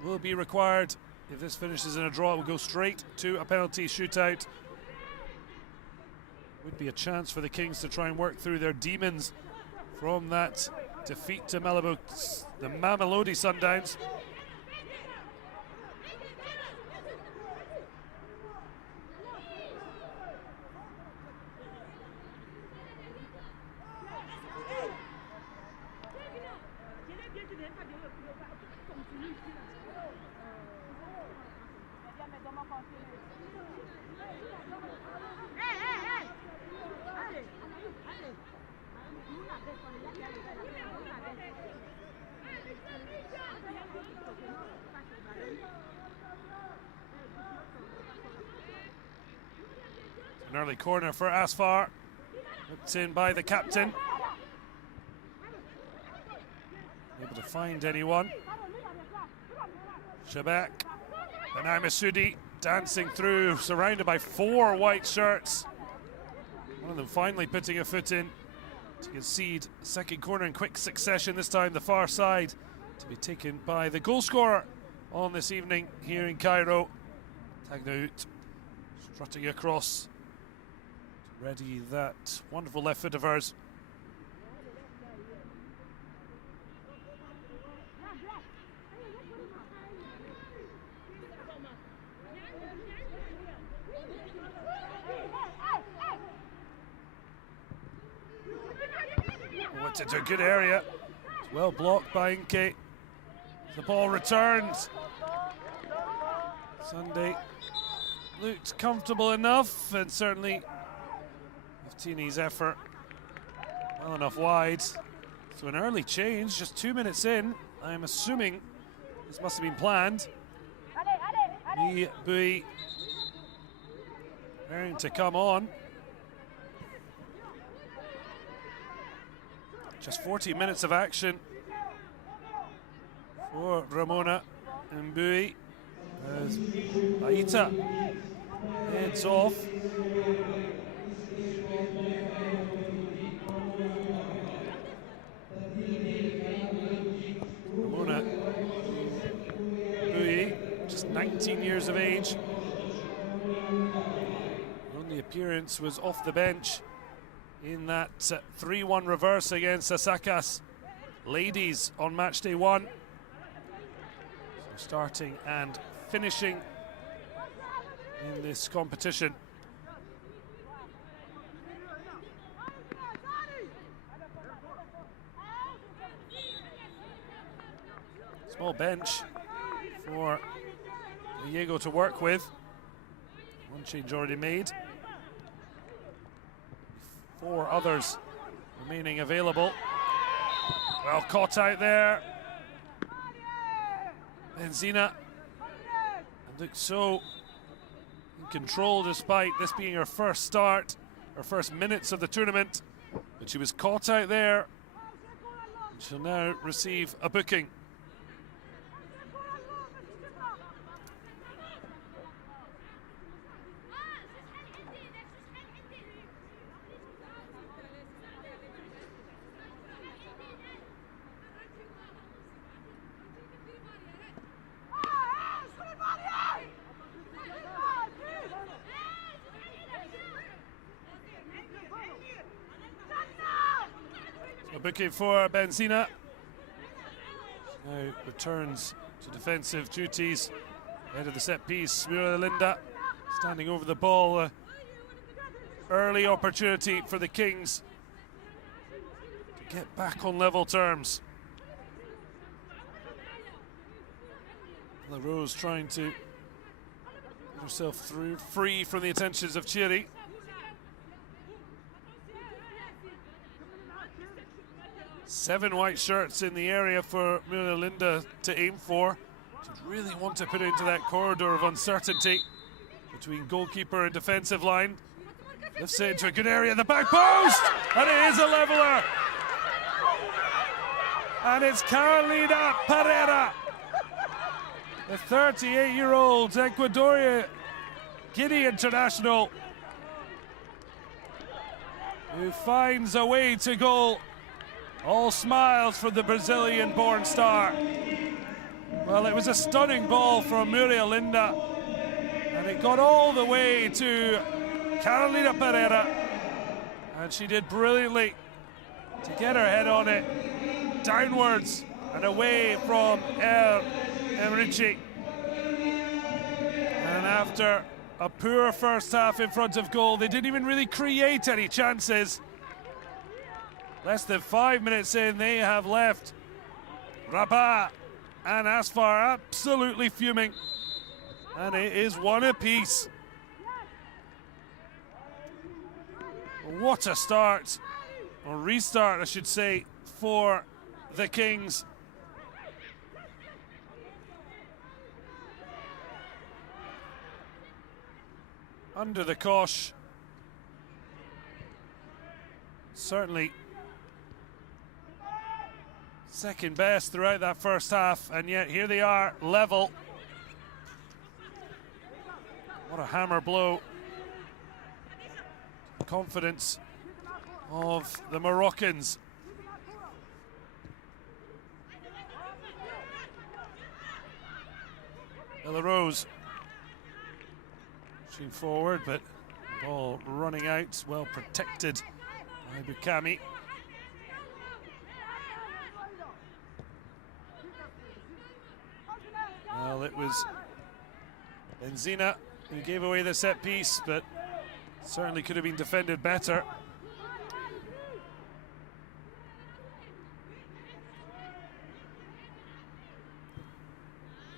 will be required. If this finishes in a draw, it will go straight to a penalty shootout. Would be a chance for the Kings to try and work through their demons from that defeat to Malabo, the Mamelodi Sundowns. An early corner for Asfar, hooked in by the captain. Able to find anyone. Shabak, and now Masudi dancing through, surrounded by 4 white shirts. One of them finally putting a foot in to concede a second corner in quick succession, this time the far side, to be taken by the goal scorer on this evening here in Cairo. Tagnout strutting across, ready that wonderful left foot of hers. Oh, it's into a good area. It's well blocked by Inke. The ball returns. Sunday looked comfortable enough and certainly Martini's effort well enough wide. So an early change, just 2 minutes in. I'm assuming this must have been planned. Bui preparing to come on. Just 40 minutes of action for Ramona and Bui as Aita heads off. Ramona Bui, just 19 years of age. Her only appearance was off the bench in that 3-1 reverse against Asakas ladies on match day 1. So starting and finishing in this competition. Small bench for Diego to work with. One change already made. 4 others remaining available. Well caught out there. Benzina looked so in control despite this being her first start, her first minutes of the tournament. But she was caught out there. She'll now receive a booking. A booking for Benzina. Now returns to defensive duties ahead of the set piece. Linda standing over the ball. Early opportunity for the Kings to get back on level terms. LaRose trying to get herself free from the attentions of Chiri. Seven white shirts in the area for Muriel Linda to aim for. She'd really want to put it into that corridor of uncertainty between goalkeeper and defensive line. Lifts it into a good area at the back post, and it is a leveler. And it's Carolina Pereira, the 38-year-old Ecuadorian Guinea international, who finds a way to goal. All smiles for the Brazilian-born star. Well, it was a stunning ball from Muriel Linda, and it got all the way to Carolina Pereira, and she did brilliantly to get her head on it, downwards and away from El Enrique. And after a poor first half in front of goal, they didn't even really create any chances. Less than 5 minutes in, they have left Rabat and Asfar absolutely fuming. And it is one apiece. What a start, or restart I should say, for the Kings. Under the cosh. Certainly second best throughout that first half, and yet here they are, level. What a hammer blow. Confidence of the Moroccans. LaRose pushing forward, but the ball running out, well protected by Bukami. Well, it was Benzina who gave away the set piece, but certainly could have been defended better.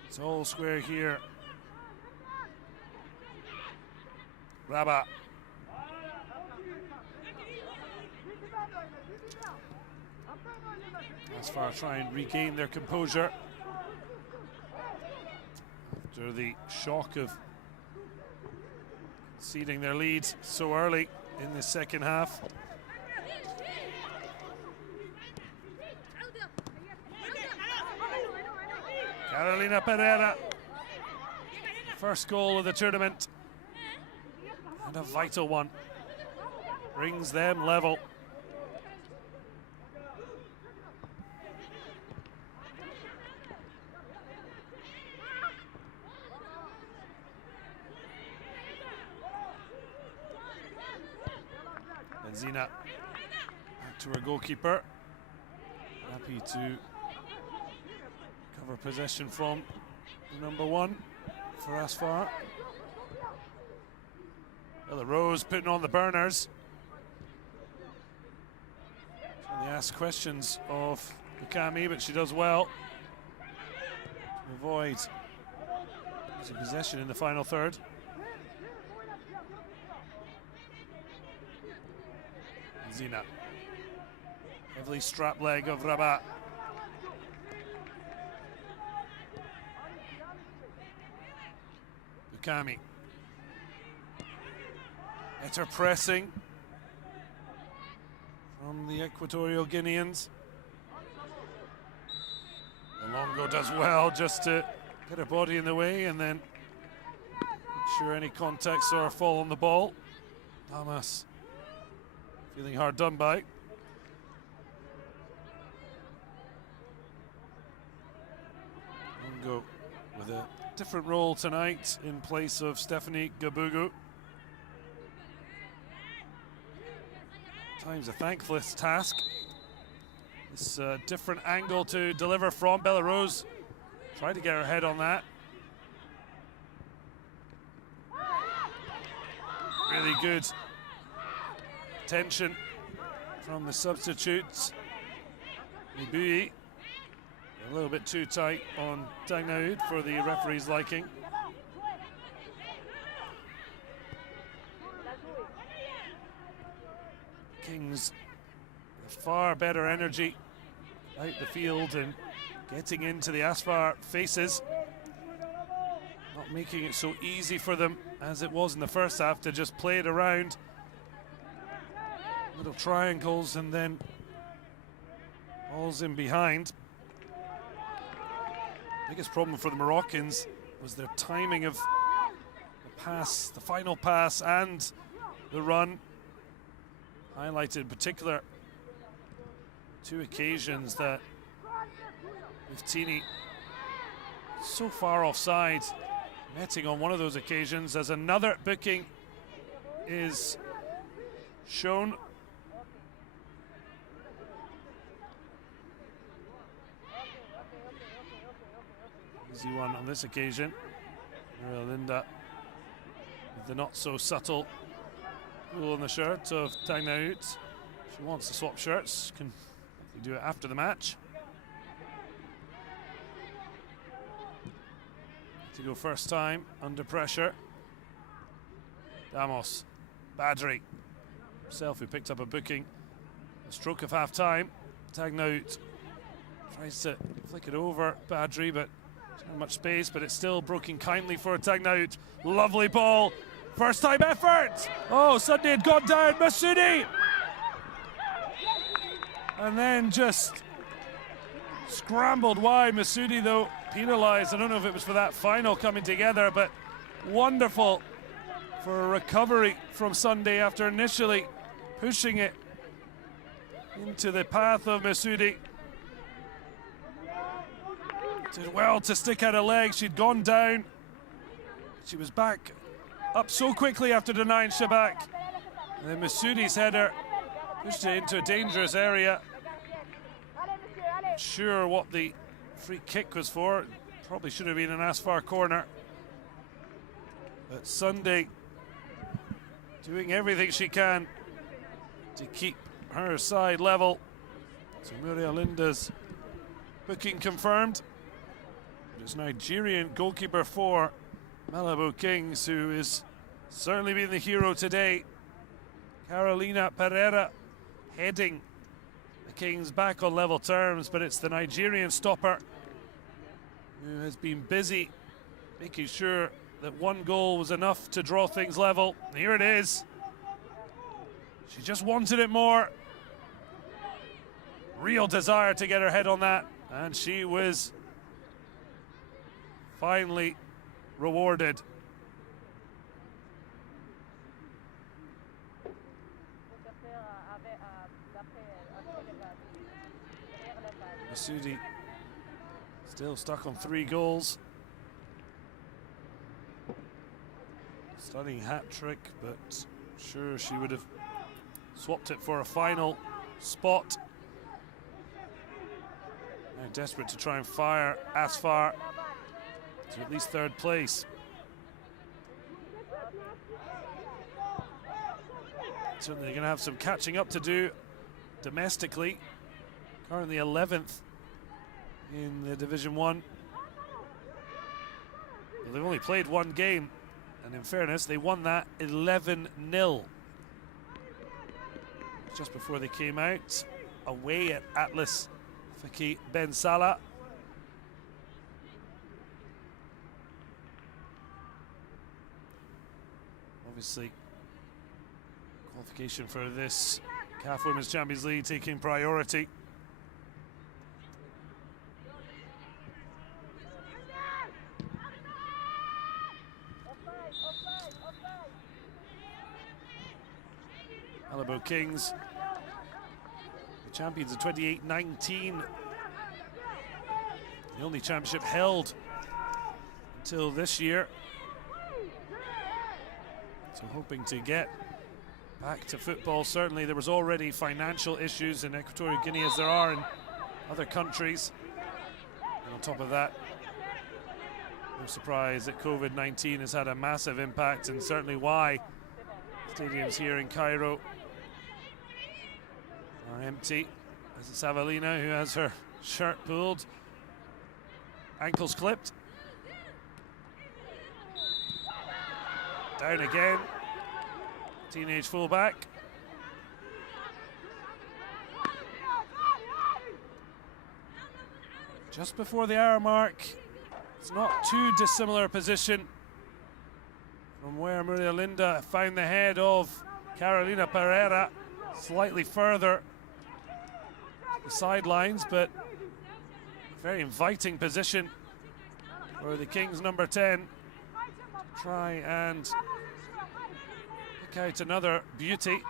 It's all square here. Rabat. Asfar try and regain their composure after the shock of ceding their lead so early in the second half. Carolina Pereira, first goal of the tournament, and a vital one, brings them level. Benzina back to her goalkeeper, happy to cover possession from number one for Asfar. Well, the Rose putting on the burners. They ask questions of Bukami, but she does well to avoid losing possession in the final third. Zina, heavily strapped leg of Rabat. Bukami, better pressing from the Equatorial Guineans. Longo does well just to get her body in the way and then ensure any contacts or fall on the ball. Damas feeling hard done by. Longo with a different role tonight in place of Stephanie Gabugu. Times a thankless task. This different angle to deliver from. Belarus tried to get her head on that. Really good tension from the substitutes. Nibui a little bit too tight on Tagnaoud for the referee's liking. Kings with far better energy out the field and getting into the Asfar faces. Not making it so easy for them as it was in the first half to just play it around. Little triangles and then balls in behind. Biggest problem for the Moroccans was their timing of the pass, the final pass and the run. Highlighted in particular two occasions that Miftini so far offside, netting on one of those occasions as another booking is shown. Easy one on this occasion. Linda with the not so subtle pull on the shirt of Tagnaoud. She wants to swap shirts, can do it after the match. To go first time under pressure. Damos, Badri, himself who picked up a booking. A stroke of half time. Tagnaoud tries to flick it over Badri, but not much space, but it's still broken kindly for Tagnaoud. Lovely ball. First time effort. Oh, Sunday had gone down. Masudi. And then just scrambled wide. Masudi, though, penalised. I don't know if it was for that final coming together, but wonderful for a recovery from Sunday after initially pushing it into the path of Masudi. Did well to stick out a leg. She'd gone down. She was back up so quickly after denying Shabak. And then Masudi's header pushed it into a dangerous area. Not sure what the free kick was for. Probably should have been an Asfar corner. But Sunday doing everything she can to keep her side level. So Muria Linda's booking confirmed. It's Nigerian goalkeeper for Malabo Kings, who is certainly been the hero today. Carolina Pereira heading the Kings back on level terms, but it's the Nigerian stopper who has been busy making sure that one goal was enough to draw things level. Here it is. She just wanted it more. Real desire to get her head on that, and she was finally rewarded. Masudi still stuck on 3 goals. Stunning hat trick, but sure she would have swapped it for a final spot. Now desperate to try and fire Asfar to at least 3rd place. Certainly they're going to have some catching up to do domestically. Currently 11th in the Division 1. Well, they've only played 1 game, and in fairness, they won that 11-0. Just before they came out, away at Atlas Faki Ben Salah. Obviously, qualification for this CAF Women's Champions League taking priority. Malabo Kings, the champions of 28-19. The only championship held until this year. So hoping to get back to football. Certainly there was already financial issues in Equatorial Guinea, as there are in other countries. And on top of that, no surprise that COVID-19 has had a massive impact, and certainly why stadiums here in Cairo are empty. As it's Avelina who has her shirt pulled, ankles clipped. Down again, teenage fullback. Just before the hour mark, it's not too dissimilar position from where Maria Linda found the head of Carolina Pereira, slightly further the sidelines, but very inviting position for the Kings number 10. Try and pick out another beauty.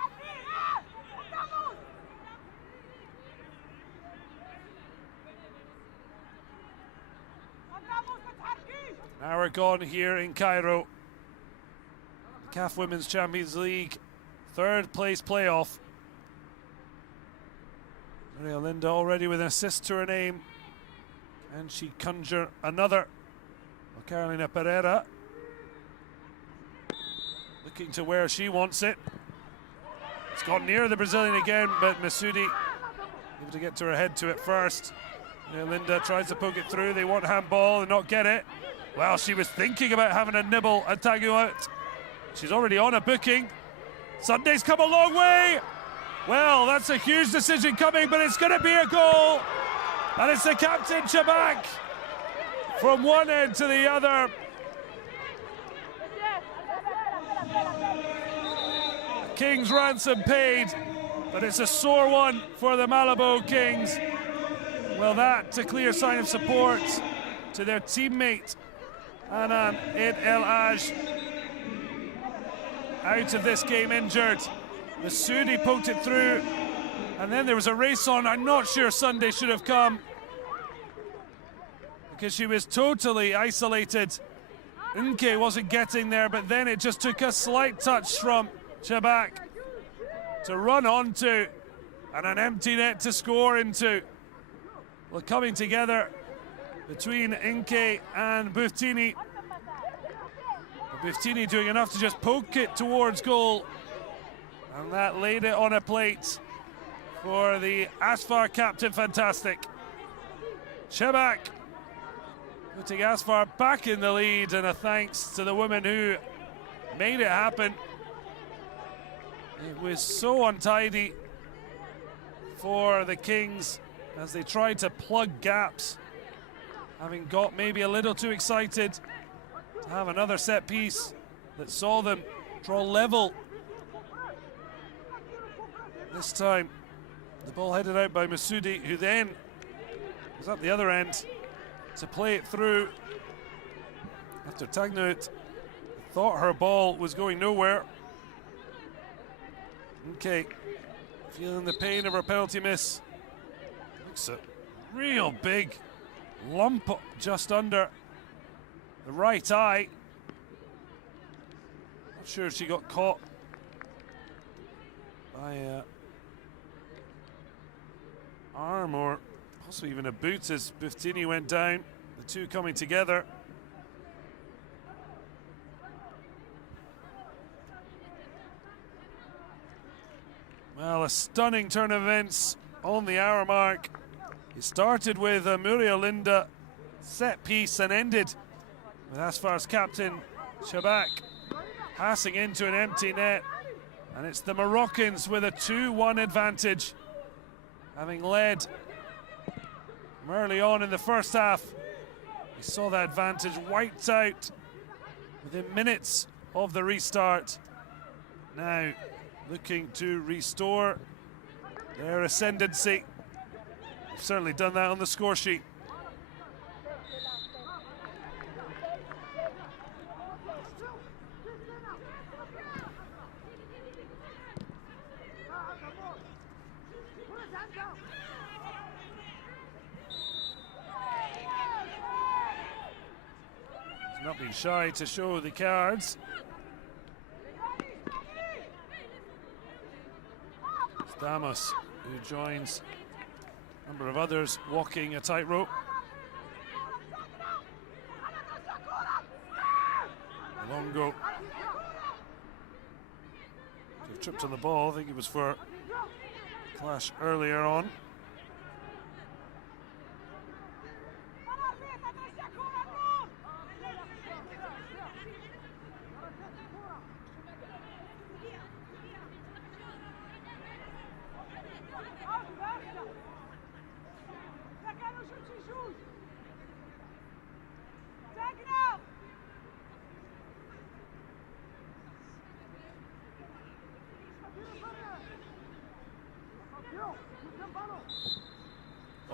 Now we're gone here in Cairo. CAF Women's Champions League 3rd place playoff. Maria Linda already with an assist to her name. And she conjure another. Well, Carolina Pereira looking to where she wants it. It's gone near the Brazilian again, but Masudi able to get to her head to it first. Maria Linda tries to poke it through. They want handball and not get it. Well, she was thinking about having a nibble at Tagu out. She's already on a booking. Sunday's come a long way. Well, that's a huge decision coming, but it's going to be a goal. And it's the captain, Shabak, from one end to the other. Kings ransom paid, but it's a sore one for the Malabo Kings. Well, that's a clear sign of support to their teammate, Anan Eid El Aj, out of this game injured. Masudi poked it through, and then there was a race on. I'm not sure Sunday should have come, because she was totally isolated. Nke wasn't getting there, but then it just took a slight touch from Shabak to run onto, and an empty net to score into. Well, coming together between Nke and Buftini. Buftini doing enough to just poke it towards goal, and that laid it on a plate for the Asfar captain. Fantastic. Shabak putting Asfar back in the lead, and a thanks to the women who made it happen. It was so untidy. for the Kings as they tried to plug gaps, having got maybe a little too excited to have another set piece that saw them draw level. This time the ball headed out by Masoudi, who then was up the other end to play it through after Tagnout thought her ball was going nowhere. Okay, feeling the pain of her penalty miss. Looks a real big lump just under the right eye. Not sure if she got caught by a arm or possibly even a boot as Buftini went down. The two coming together. Well, a stunning turn of events on the hour mark. It started with a Muriel Linda set piece and ended with Asfar's captain Shabak passing into an empty net. And it's the Moroccans with a 2-1 advantage, having led from early on in the first half. We saw that advantage wiped out within minutes of the restart. Now looking to restore their ascendancy. They've certainly done that on the score sheet. He's not been shy to show the cards. Damos, who joins a number of others walking a tightrope. Longo tripped on the ball. I think it was for clash earlier on.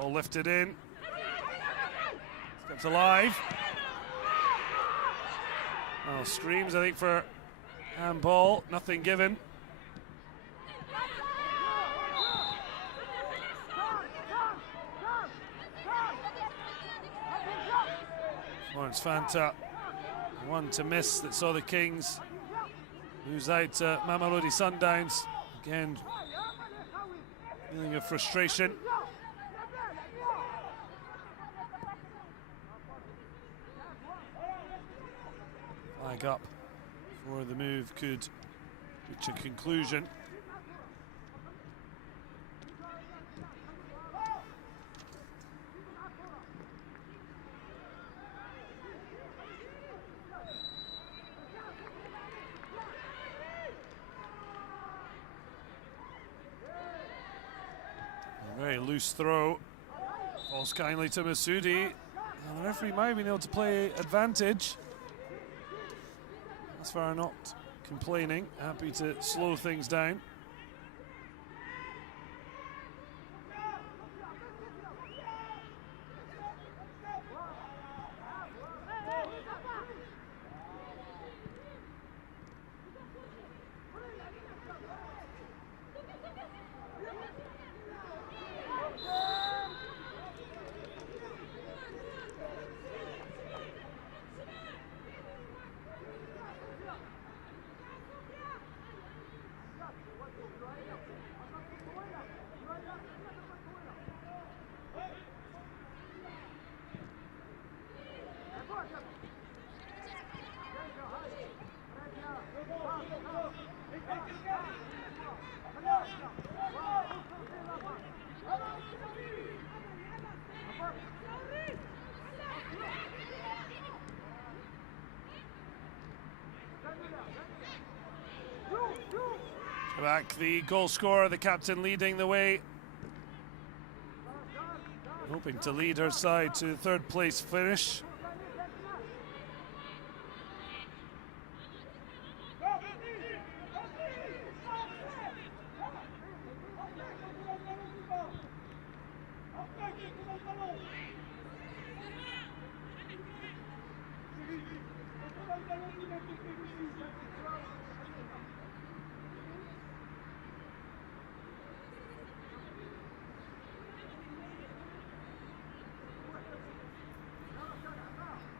All lifted in. Steps alive. Well, screams, I think, for handball. Nothing given. Florence Fanta, one to miss that saw the Kings lose out to Mamelodi Sundowns. Again, feeling of frustration. Flag up before the move could reach a conclusion. A very loose throw. Falls kindly to Masoudi. And the referee might have been able to play advantage. Asfar not complaining, happy to slow things down. Back the goal scorer, the captain leading the way hoping to lead her side to the third place finish.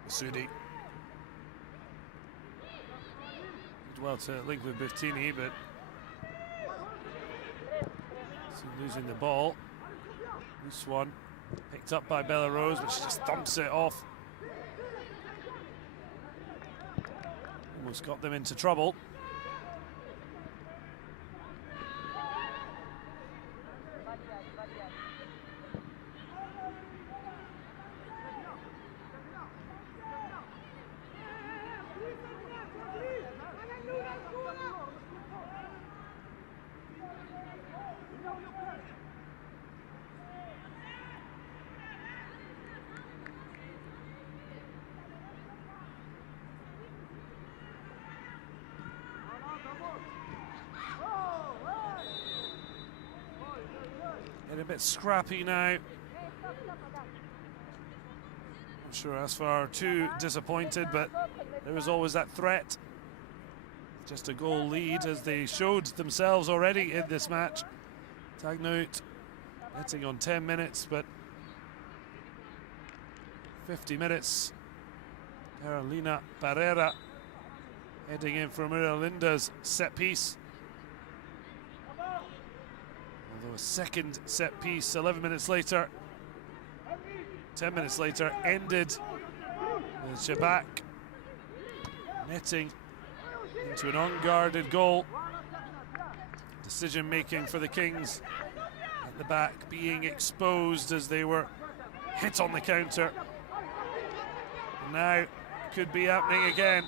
Sudi did well to link with Bertini, but losing the ball. Loose one picked up by Belarus, but she just thumps it off. Almost got them into trouble. Getting a bit scrappy now. I'm sure Asfar are too disappointed, but there is always that threat. Just a goal lead, as they showed themselves already in this match. Tagnout betting on 10 minutes, but 50 minutes. Carolina Pereira heading in from Linda's set piece. Although a second set piece 11 minutes later, 10 minutes later, ended with Shabak netting into an unguarded goal. Decision making for the Kings at the back being exposed as they were hit on the counter. And now could be happening again.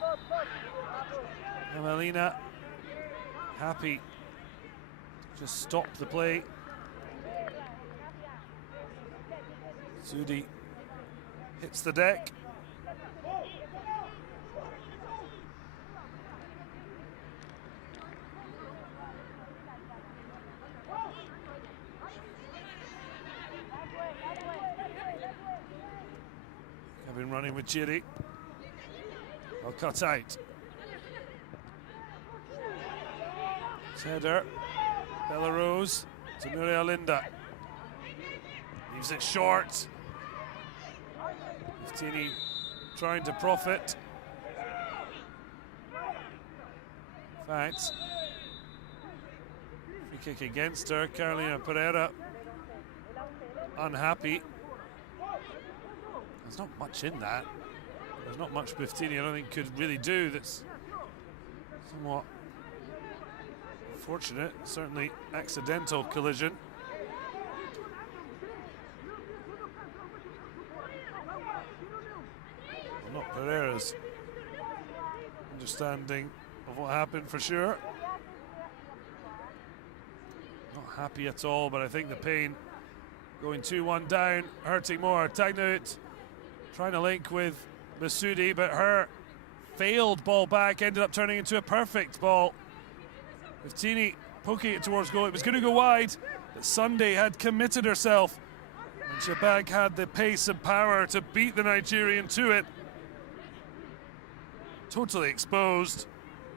Emelina happy to just stop the play. Sudi hits the deck. I've been running with Chiri. I'll cut out. Header. Belarus to Nuria Linda. Leaves it short. Bertini trying to profit. In fact, free kick against her. Carolina Pereira unhappy. There's not much in that. There's not much Bertini, I don't think, could really do. That's somewhat unfortunate, certainly accidental collision. Well, not Pereira's understanding of what happened for sure. Not happy at all, but I think the pain going 2-1 down, hurting more. Tagnout trying to link with Masudi, but her failed ball back ended up turning into a perfect ball. Bertini poking it towards goal. It was going to go wide, but Sunday had committed herself. And Shabag had the pace and power to beat the Nigerian to it. Totally exposed.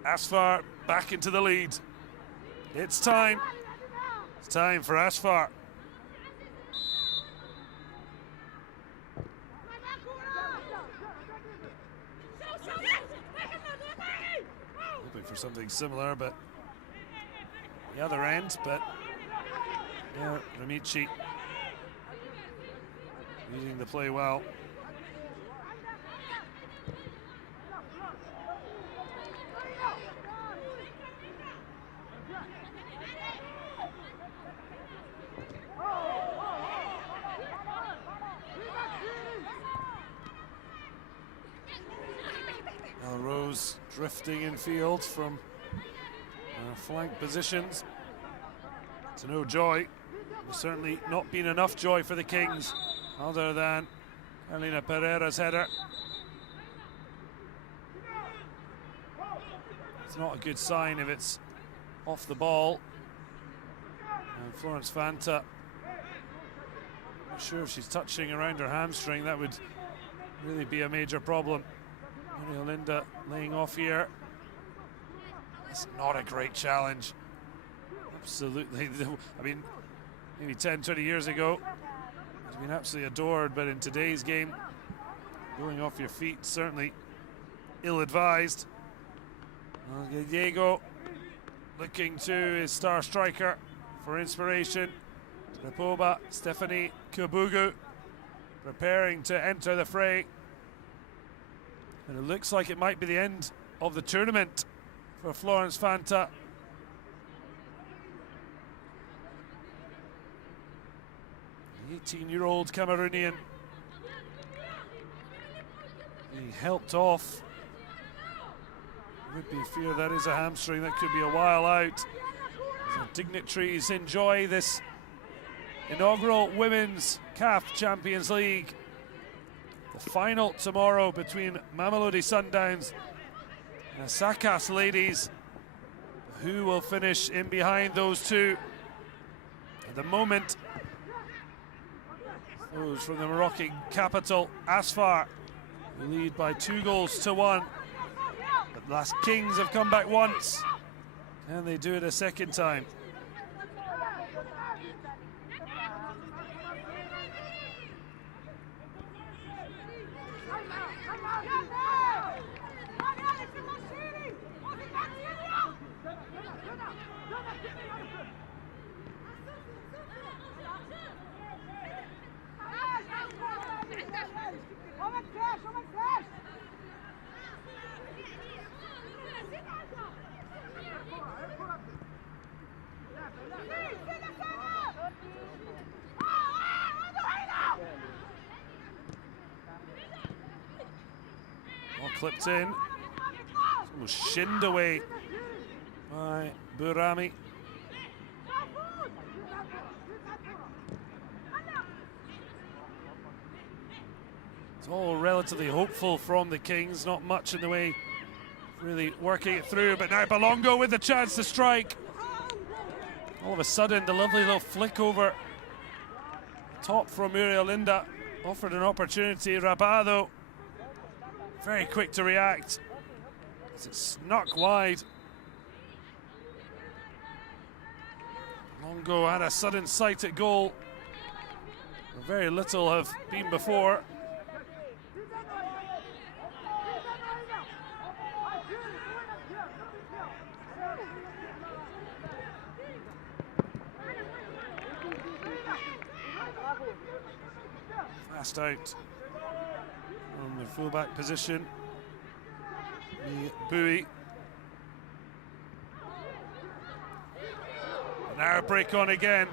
Asfar back into the lead. It's time. It's time for Asfar. Hoping for something similar, but the other end, but yeah, Ramici reading the play well. Rose drifting in field from flank positions to no joy. There's certainly not been enough joy for the Kings other than Carolina Pereira's header. It's not a good sign if it's off the ball. And Florence Fanta, not sure if she's touching around her hamstring. That would really be a major problem. Maria Linda laying off here. It's not a great challenge. Absolutely. I mean, maybe 10, 20 years ago, it's been absolutely adored, but in today's game, going off your feet, certainly ill-advised. Diego looking to his star striker for inspiration. Rapoba, Stephanie Kabugu, preparing to enter the fray. And it looks like it might be the end of the tournament for Florence Fanta. The 18-year-old Cameroonian. He helped off. Would be fear that is a hamstring that could be a while out. The dignitaries enjoy this inaugural Women's CAF Champions League. The final tomorrow between Mamelodi Sundowns and Sakas Ladies. Who will finish in behind those two? At the moment, those from the Moroccan capital, Asfar, who lead by 2-1. But the last Kings have come back once. Can they do it a second time? Clipped in, almost shinned away by Burami. It's all relatively hopeful from the Kings, not much in the way really working it through, but now Balongo with the chance to strike. All of a sudden, the lovely little flick over top from Muriel Linda offered an opportunity. Rabado very quick to react as it snuck wide. Longo had a sudden sight at goal. Very little have been before. Fast out from the fullback position. The buoy. Now a break on again.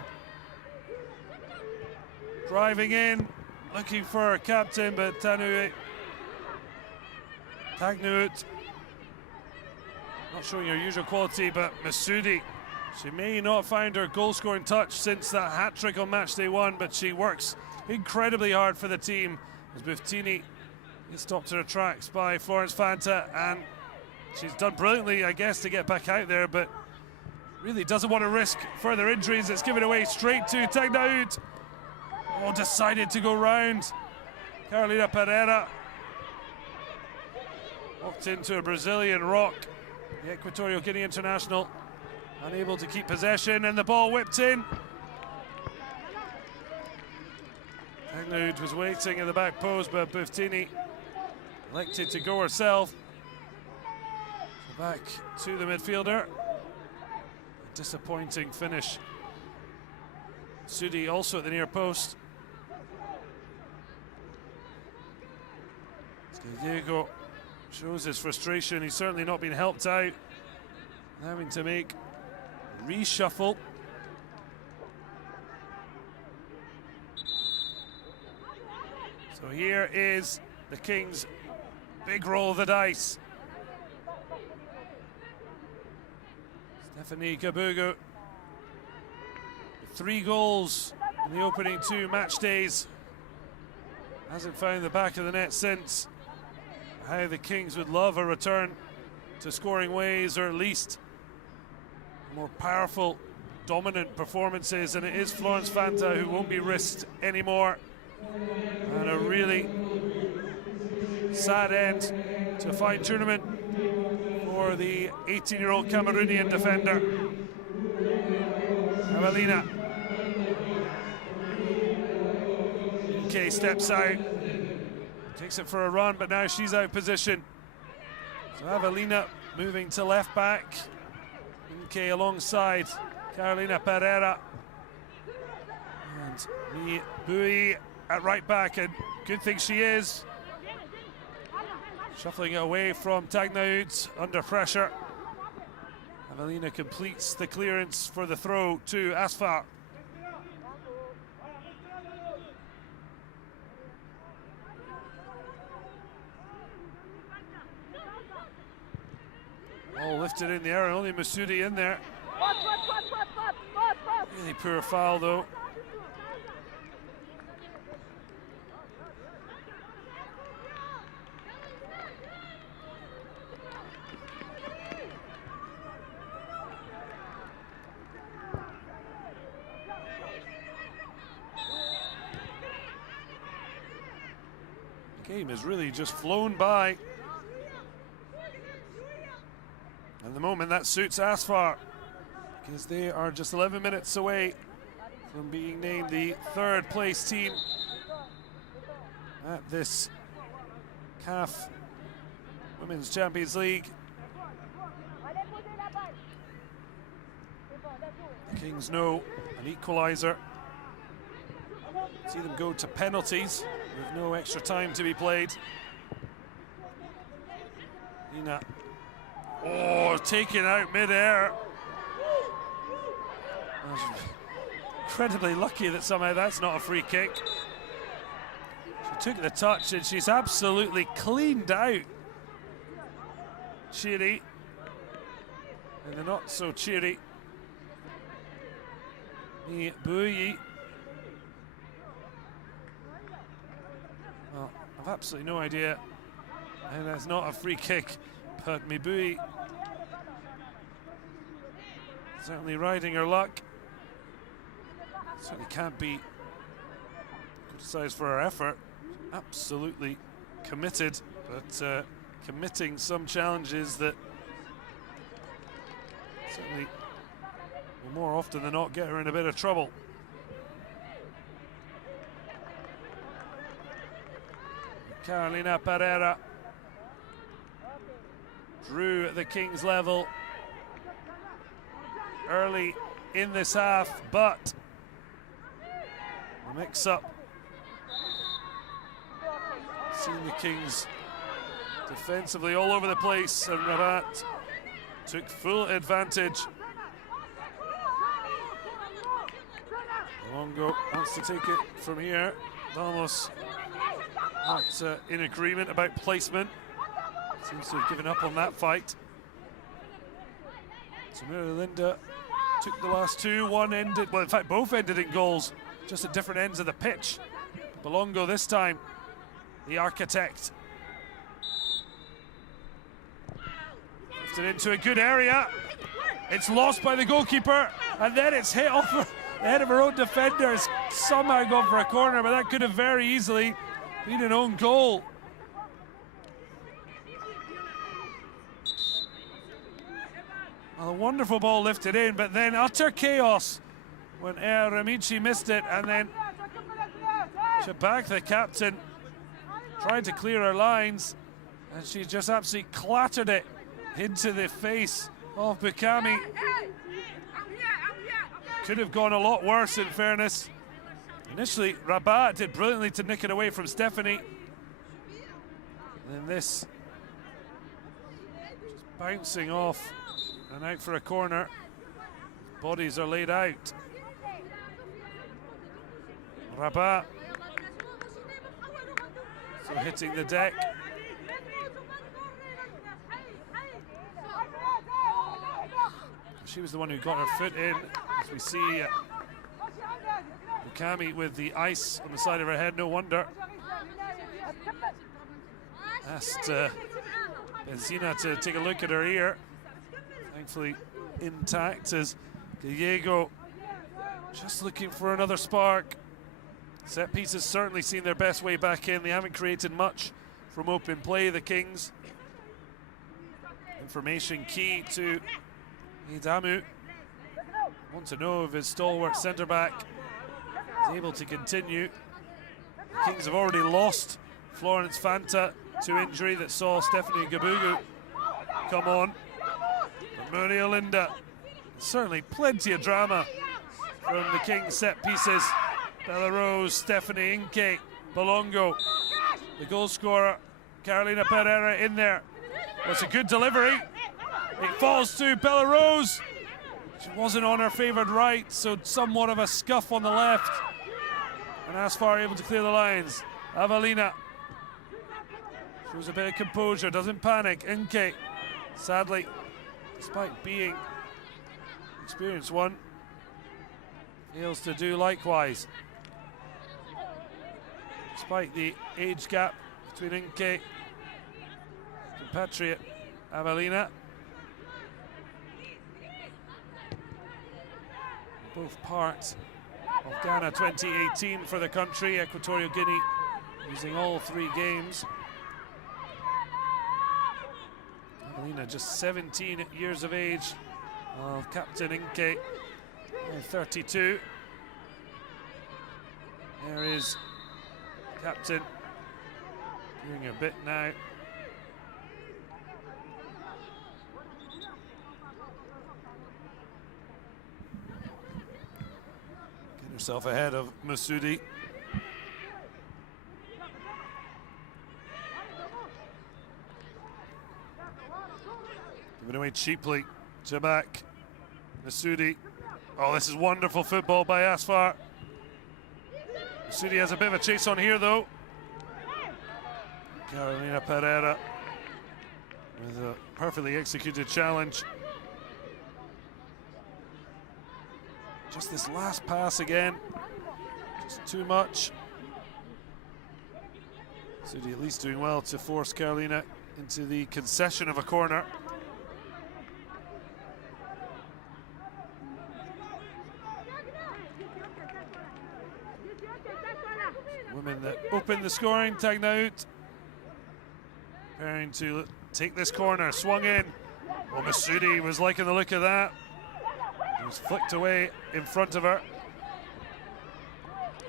Driving in, looking for a captain, but Tagnuit not showing her usual quality, but Masudi, she may not find her goal-scoring touch since that hat-trick on match day one, but she works incredibly hard for the team as Buftini is stopped in her tracks by Florence Fanta, and she's done brilliantly, I guess, to get back out there, but really doesn't want to risk further injuries. It's given away straight to Tagnaoud. Oh, decided to go round Carolina Pereira. Walked into a Brazilian rock. The Equatorial Guinea international unable to keep possession, and the ball whipped in. Tagnaoud was waiting in the back post, but Buftini elected to go herself. So back to the midfielder. A disappointing finish. Sudi also at the near post. Diego shows his frustration. He's certainly not been helped out. Having to make a reshuffle. So here is the Kings' big roll of the dice. Stephanie Kabugu, 3 goals in the opening 2 match days Hasn't found the back of the net since. How the Kings would love a return to scoring ways, or at least more powerful, dominant performances, and it is Florence Fanta who won't be risked anymore. And a really sad end to a fine tournament for the 18-year-old Cameroonian defender, Avelina. UK steps out, takes it for a run, but now she's out of position. So Avelina moving to left back. UK alongside Carolina Pereira. And Mi Bui at right back, and good thing she is. Shuffling it away from Tagnaud under pressure. Avelina completes the clearance for the throw to Asfar. All lifted in the air, only Masudi in there. Really poor foul though. The game has really just flown by. At the moment, that suits Asfar, because they are just 11 minutes away from being named the third place team at this CAF Women's Champions League. The Kings know an equalizer. See them go to penalties with no extra time to be played. Nina. Oh, taken out mid-air. Incredibly lucky that somehow that's not a free kick. She took the touch and she's absolutely cleaned out Chiri. And the not so cheery Mi Bui. Well, I've absolutely no idea. And that's not a free kick, but Mi Bui certainly riding her luck. Certainly can't be criticised for her effort. Absolutely committed, but committing some challenges that certainly will more often than not get her in a bit of trouble. Carolina Pereira drew at the Kings level early in this half, but the mix-up seen the Kings defensively all over the place, and Rabat took full advantage. Longo wants to take it from here. Damos not in agreement about placement. Seems to have given up on that fight. Samira Linda took the last two. One ended, well, in fact, both ended in goals, just at different ends of the pitch. Belongo this time, the architect. Lifted into a good area. It's lost by the goalkeeper, and then it's hit off the head of her own defender. It's somehow gone for a corner, but that could have very easily been an own goal. Well, a wonderful ball lifted in, but then utter chaos when Ramici missed it, and then Shabak, the captain, tried to clear her lines, and she just absolutely clattered it into the face of Bukami. Could have gone a lot worse, in fairness. Initially, Rabat did brilliantly to nick it away from Stephanie. And then this just bouncing off and out for a corner. Bodies are laid out. Rabat so hitting the deck. She was the one who got her foot in, as we see Bukami with the ice on the side of her head. No wonder asked Benzina to take a look at her ear. Thankfully intact, as Gallego just looking for another spark. Set pieces certainly seen their best way back in. They haven't created much from open play, the Kings. Information key to Idamu. Want to know if his stalwart centre back is able to continue. The Kings have already lost Florence Fanta to injury that saw Stephanie Gabugu come on. But Muriel Linda, certainly plenty of drama from the Kings set pieces. Bella Rose, Stephanie Inke, Bolongo, the goal scorer, Carolina Pereira in there. That's a good delivery. It falls to Bella Rose. She wasn't on her favoured right, so somewhat of a scuff on the left. And Asfar able to clear the lines. Avelina shows a bit of composure, doesn't panic. Inke, sadly, despite being experienced one, fails to do likewise. Despite the age gap between Inke, compatriot Avelina. Both part of Ghana 2018 for the country. Equatorial Guinea using all 3 games. Avelina just 17 years of age, of Captain Inke, 32. There is Captain doing a bit now. Get herself ahead of Masudi. Given away cheaply. Jabak, Masudi. Oh, this is wonderful football by Asfar. Masudi has a bit of a chase on here, though. Carolina Pereira with a perfectly executed challenge. Just this last pass again, just too much. Masudi at least doing well to force Carolina into the concession of a corner. Women that open the scoring, tagged out. Preparing to take this corner, swung in. Well, Masudi was liking the look of that. It was flicked away in front of her.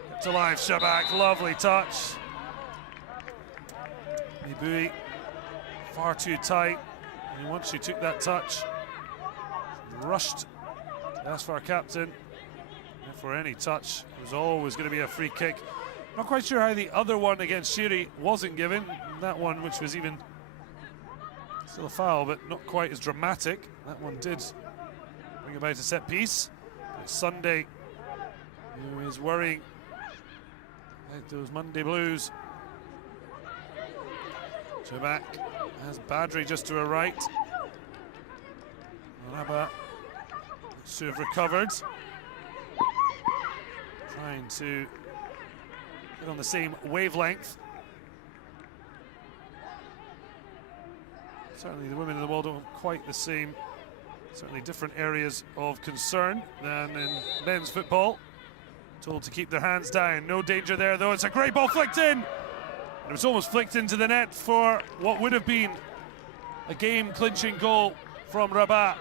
Kept alive, Shabak, lovely touch. Mibui, far too tight. And once she took that touch, she rushed. That's for our captain. And for any touch, it was always going to be a free kick. Not quite sure how the other one against Shiri wasn't given. That one, which was even still a foul, but not quite as dramatic. That one did bring about a set piece. It's Sunday, who is worrying about those Monday blues. Jabak has Badri just to her right. Malabo looks to have recovered. Trying to get on the same wavelength. Certainly the women in the world don't have quite the same, certainly different areas of concern than in men's football. Told to keep their hands down. No danger there, though. It's a great ball flicked in. It was almost flicked into the net for what would have been a game-clinching goal from Rabat.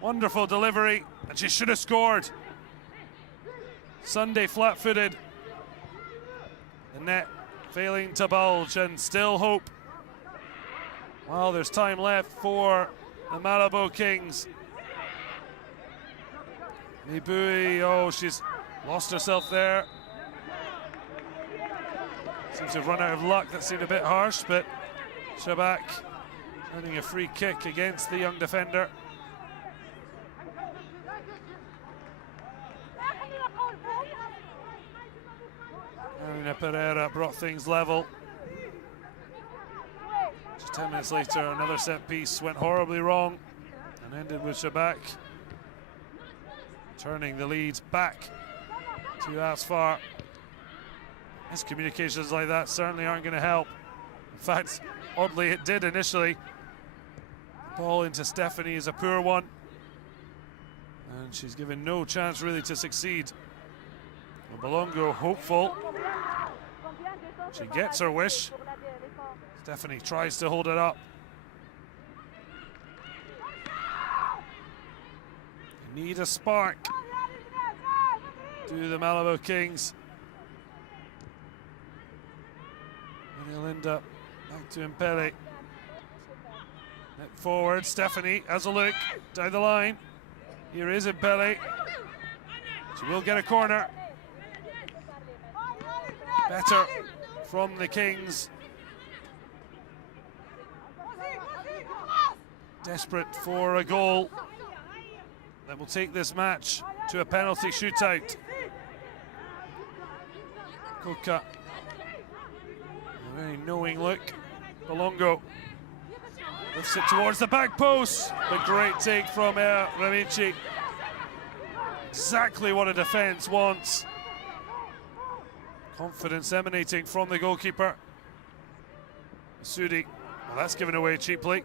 Wonderful delivery, and she should have scored. Sunday flat-footed. The net failing to bulge, and still hope. Well, there's time left for the Malabo Kings. Mibui, oh, she's lost herself there. Seems to have run out of luck. That seemed a bit harsh, but Shabak earning a free kick against the young defender. Carolina Pereira brought things level. Just 10 minutes later, another set piece went horribly wrong and ended with Shabak turning the lead back to Asfar. Miscommunications like that certainly aren't going to help. In fact, oddly, it did initially. The ball into Stephanie is a poor one, and she's given no chance really to succeed. Well, Bolongo hopeful. She gets her wish. Stephanie tries to hold it up. They need a spark. Do the Malabo Kings. Linda back to Impele. Net forward, Stephanie has a look down the line. Here is Impele. She will get a corner. Better from the Kings. Desperate for a goal that will take this match to a penalty shootout. Koka. A very knowing look. Bolongo lifts it towards the back post. The great take from Ramici. Exactly what a defence wants. Confidence emanating from the goalkeeper. Sudi. Well, that's given away cheaply.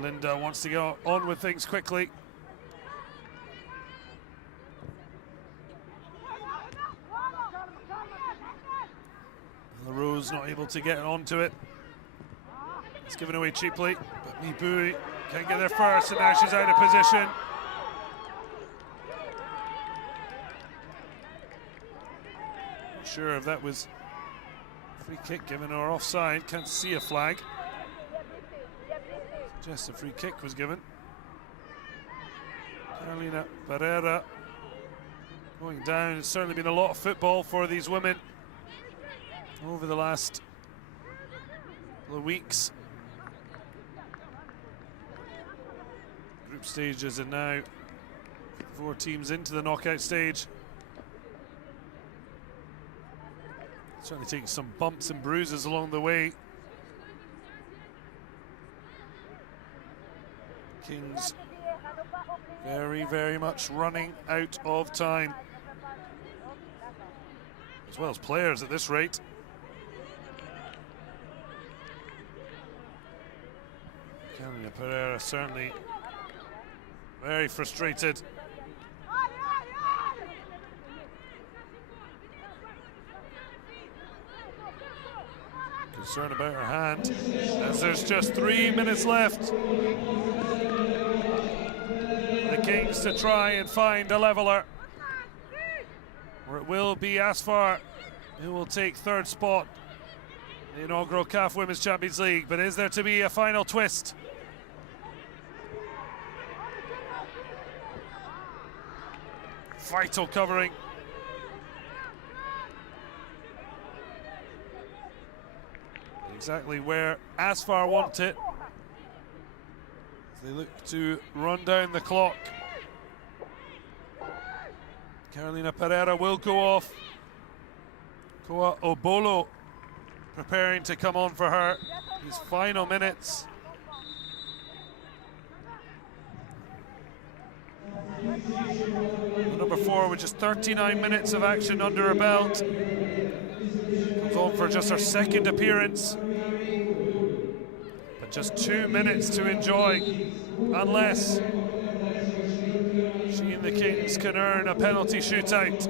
Linda wants to get on with things quickly. LaRose not able to get onto it. It's given away cheaply, but Mibui can't get there first, and now she's out of position. Not sure if that was a free kick given or offside. Can't see a flag. Just a free kick was given. Carolina Pereira going down. It's certainly been a lot of football for these women over the last couple of weeks. Group stages, and now 4 teams into the knockout stage. Certainly taking some bumps and bruises along the way. Kings very, very much running out of time, as well as players at this rate. Carolina Pereira certainly very frustrated. Concerned about her hand, as there's just 3 minutes left. The Kings to try and find a leveler, or it will be Asfar who will take 3rd spot in the inaugural CAF Women's Champions League. But is there to be a final twist? Vital covering. Exactly where Asfar want it. They look to run down the clock. Carolina Pereira will go off. Koa Obolo preparing to come on for her. His final minutes. Number 4 with just 39 minutes of action under her belt. Comes on for just her 2nd appearance. But just 2 minutes to enjoy, unless she and the Kings can earn a penalty shootout.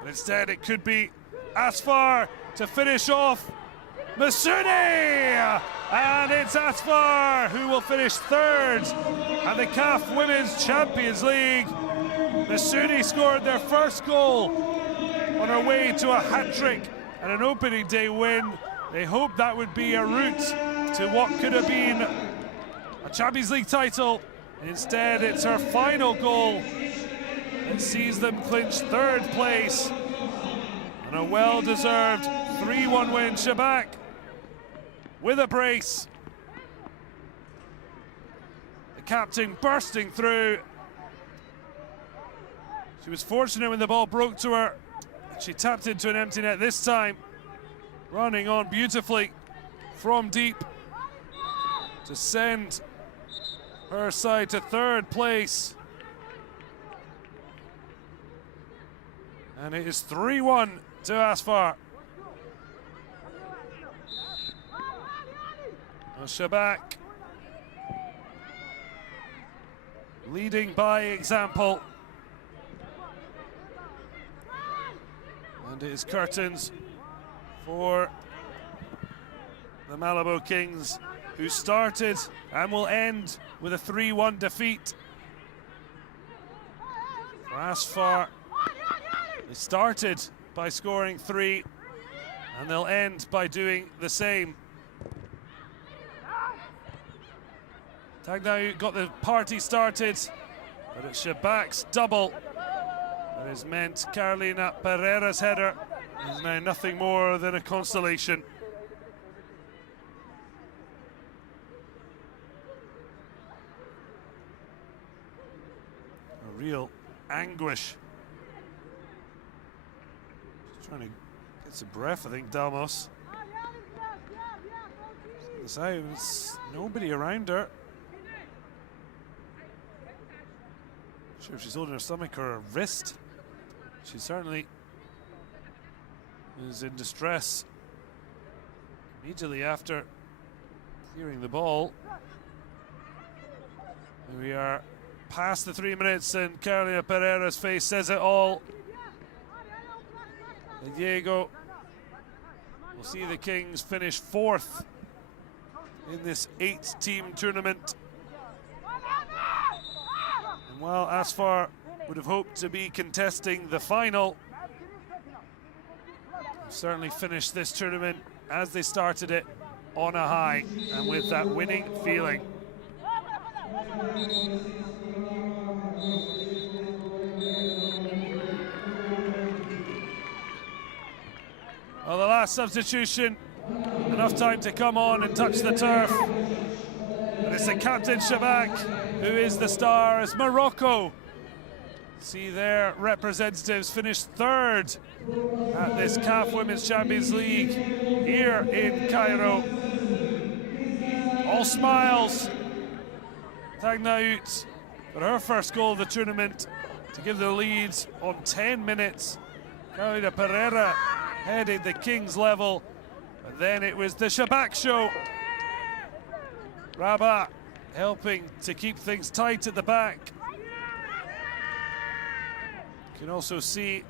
But instead it could be Asfar to finish off Masudi! And it's Asfar who will finish 3rd at the CAF Women's Champions League. Masudi scored their 1st goal on her way to a hat-trick and an opening day win. They hoped that would be a route to what could have been a Champions League title. Instead, it's her final goal that sees them clinch 3rd place and a well-deserved 3-1 win. Shabak with a brace. The captain bursting through. She was fortunate when the ball broke to her. She tapped into an empty net this time. Running on beautifully. from deep to send her side to third place. And it is 3-1 to Asfar. Shabak leading by example. And it is curtains for the Malabo Kings, who started and will end with a 3-1 defeat. For Asfar, they started by scoring 3, and they'll end by doing the same. Tagnaou got the party started, but it's Shabak's double that has meant Carolina Pereira's header is now nothing more than a consolation. A real anguish. Just trying to get some breath, I think, Dalmos. There's nobody around her. Not sure if she's holding her stomach or her wrist. She certainly is in distress immediately after clearing the ball. We are past the 3 minutes, and Carolina Pereira's face says it all. And Diego will see the Kings finish 4th in this 8-team tournament. And while Asfar would have hoped to be contesting the final, certainly finished this tournament as they started it on a high and with that winning feeling. Well, the last substitution, enough time to come on and touch the turf. But it's the captain Shabak who is the star, as Morocco see their representatives finish 3rd at this CAF Women's Champions League here in Cairo. All smiles. Tagnaout got her first goal of the tournament to give the lead on 10 minutes. Carolina Pereira headed the Kings level, and then it was the Shabak show. Rabat helping to keep things tight at the back. You can also see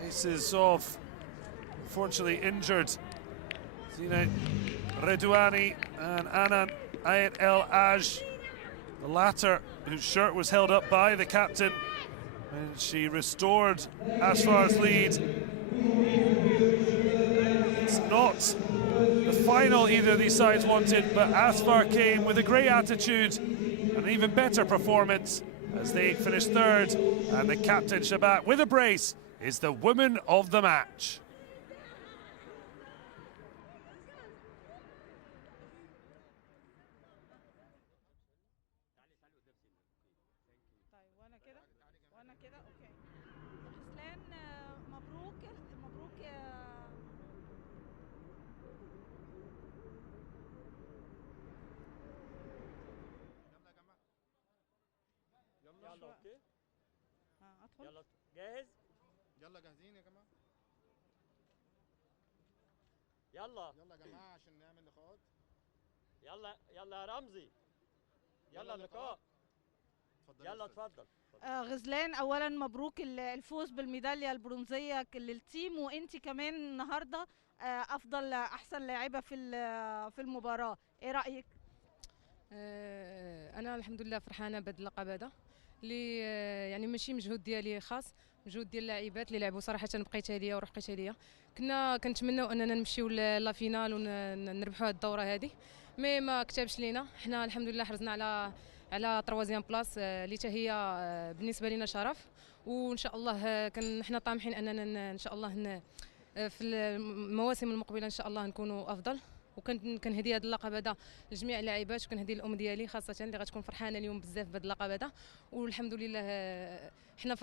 faces of unfortunately injured Zina Redouani and Anan Ayat El Aj, the latter whose shirt was held up by the captain when she restored Asfar's lead. It's not the final either of these sides wanted, but Asfar came with a great attitude and an even better performance as they finished 3rd, and the captain Shabak with a brace is the woman of the match. يلا جاهز؟ يلا جاهزين يا جماعه. يلا يلا يا جماعه عشان نعمل لقاءات. يلا يلا يا رمزي. يلا اللقاء. يلا اتفضل. غزلان، اولا مبروك الفوز بالميداليه البرونزيه للتيم، وانت كمان النهارده احسن لاعبه في المباراه، ايه رايك؟ انا الحمد لله فرحانه بهذا اللقب هذا اللي يعني ماشي مجهود ديالي خاص، مجهود ديال اللاعبات اللي لعبوا صراحه بقيتها ليا وروح بقيتها ليا. كنتمناو اننا نمشيو لا فينال ونربحوا هذه الدوره هذه، مي ما كتبش لينا. حنا الحمد لله حرزنا على تروازيام بلاص اللي حتى هي بالنسبه لنا شرف، وان شاء الله حنا طامحين اننا ان شاء الله في المواسم المقبله ان شاء الله نكونوا افضل وكنهدي هذا اللقب هذا لجميع اللاعبات، وكنهدي الام ديالي خاصه اللي غتكون فرحانه اليوم بزاف بهذا اللقب هذا. والحمد لله حنا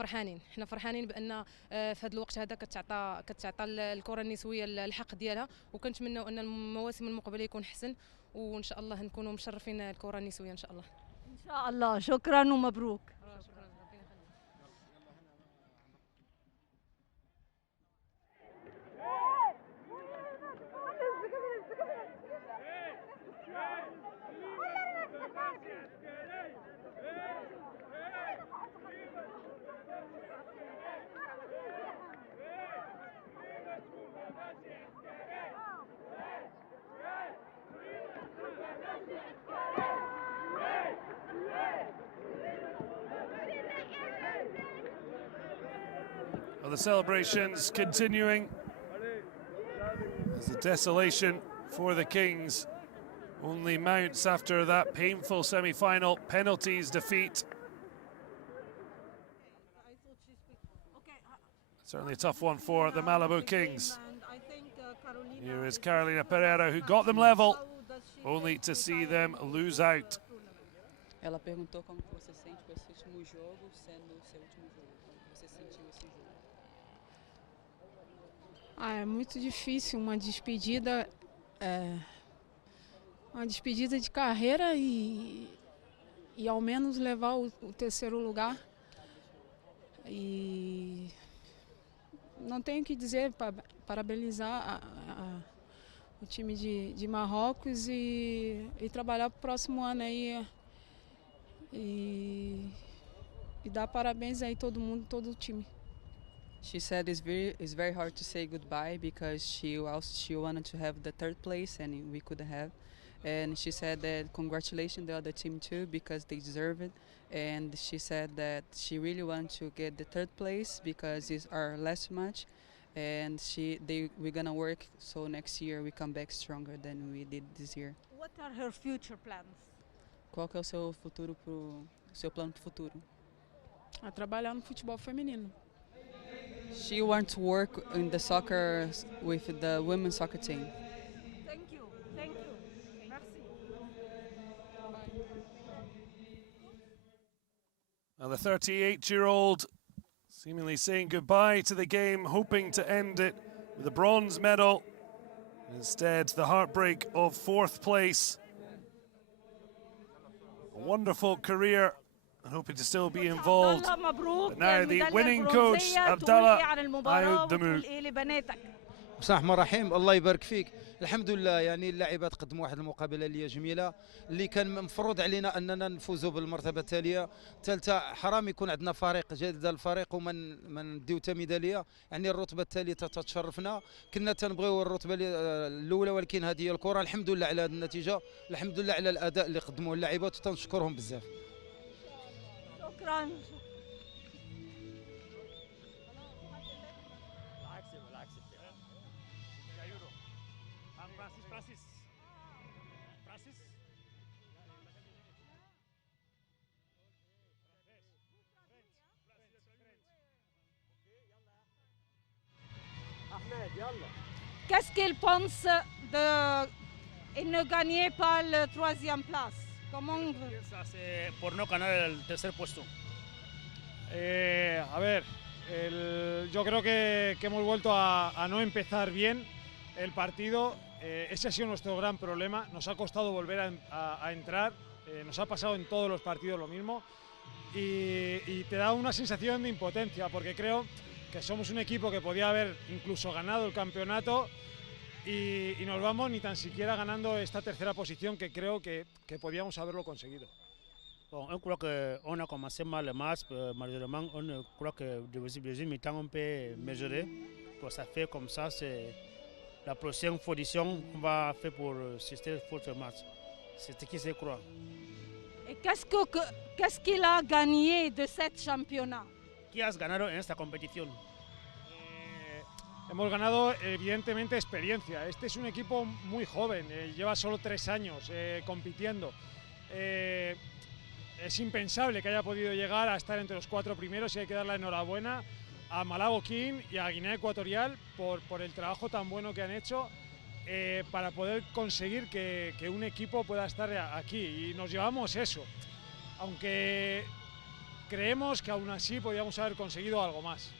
فرحانين بان في هذا الوقت هذا كتعطى الكره النسويه الحق ديالها، وكنتمنوا ان المواسم المقبله يكون حسن، وان شاء الله نكونوا مشرفين الكره النسويه ان شاء الله. ان شاء الله. شكرا ومبروك. Well, the celebrations continuing as the desolation for the Kings only mounts after that painful semi-final penalties defeat. Certainly a tough one for the Malabo Kings. Here is Carolina Pereira, who got them level, only to see them lose out. Ela perguntou como você sente com esse último jogo, sendo o seu último jogo. Como você sentiu esse jogo? É muito difícil uma despedida de carreira e ao menos levar o terceiro lugar. E não tenho que dizer, parabenizar o time de Marrocos e trabalhar para o próximo ano aí e dar parabéns aí todo mundo, todo o time. She said it's very hard to say goodbye because she wanted to have the third place and we couldn't have. And she said that congratulations the other team too because they deserve it. And she said that she really wants to get the third place because it's our last match. And we're gonna work so next year we come back stronger than we did this year. What are her future plans? Qual que é o seu plano pro futuro? A trabalhar no futebol feminino. She wants to work in the soccer with the women's soccer team. Thank you. Thank you. Merci. Now the 38-year-old seemingly saying goodbye to the game, hoping to end it with a bronze medal. Instead, the heartbreak of fourth place. A wonderful career and hoping to still be involved. But now the winning coach, Abdallah Ayoud Damoul. بسم الله الرحمن الرحيم. الله يبارك فيك. الحمد لله يعني اللاعبات قدموا واحد المقابله اللي جميله اللي كان مفروض علينا اننا نفوزوا بالمرتبه التاليه. ثالثه حرام يكون عندنا فريق جديد الفريق وما نديو حتى ميداليه، يعني الرتبه الثالثه تتشرفنا. كنا تنبغيو الرتبه الاولى ولكن هذه هي الكره. الحمد لله على هذه النتيجه، الحمد لله على الاداء اللي قدموه اللاعبات وتنشكرهم بزاف. شكرا. Qu'est-ce qu'il pense de ne gagner pas le troisième place? ¿Cómo? Por no ganar el tercer puesto. A ver, yo creo que hemos vuelto a no empezar bien el partido. Ese ha sido nuestro gran problema. Nos ha costado volver a entrar. Nos ha pasado en todos los partidos lo mismo. Y te da una sensación de impotencia porque creo que somos un equipo que podía haber incluso ganado el campeonato y nos vamos ni tan siquiera ganando esta tercera posición que creo que podíamos haberlo conseguido. Bon, je crois qu'on a commencé mal le match, malheureusement on croit que deuxième mi-temps on peut mesurer. Pour ça fait comme ça, c'est la prochaine position qu'on va faire pour ce autre match. C'est ce qui se croit. Et qu'est-ce qu'il a gagné de ce championnat? ¿Qué has ganado en esta competición? Hemos ganado evidentemente experiencia. Este es un equipo muy joven, lleva solo 3 años compitiendo. Es impensable que haya podido llegar a estar entre los 4 primeros y hay que dar la enhorabuena a Malabo King y a Guinea Ecuatorial por el trabajo tan bueno que han hecho para poder conseguir que un equipo pueda estar aquí, y nos llevamos eso, aunque creemos que aún así podríamos haber conseguido algo más.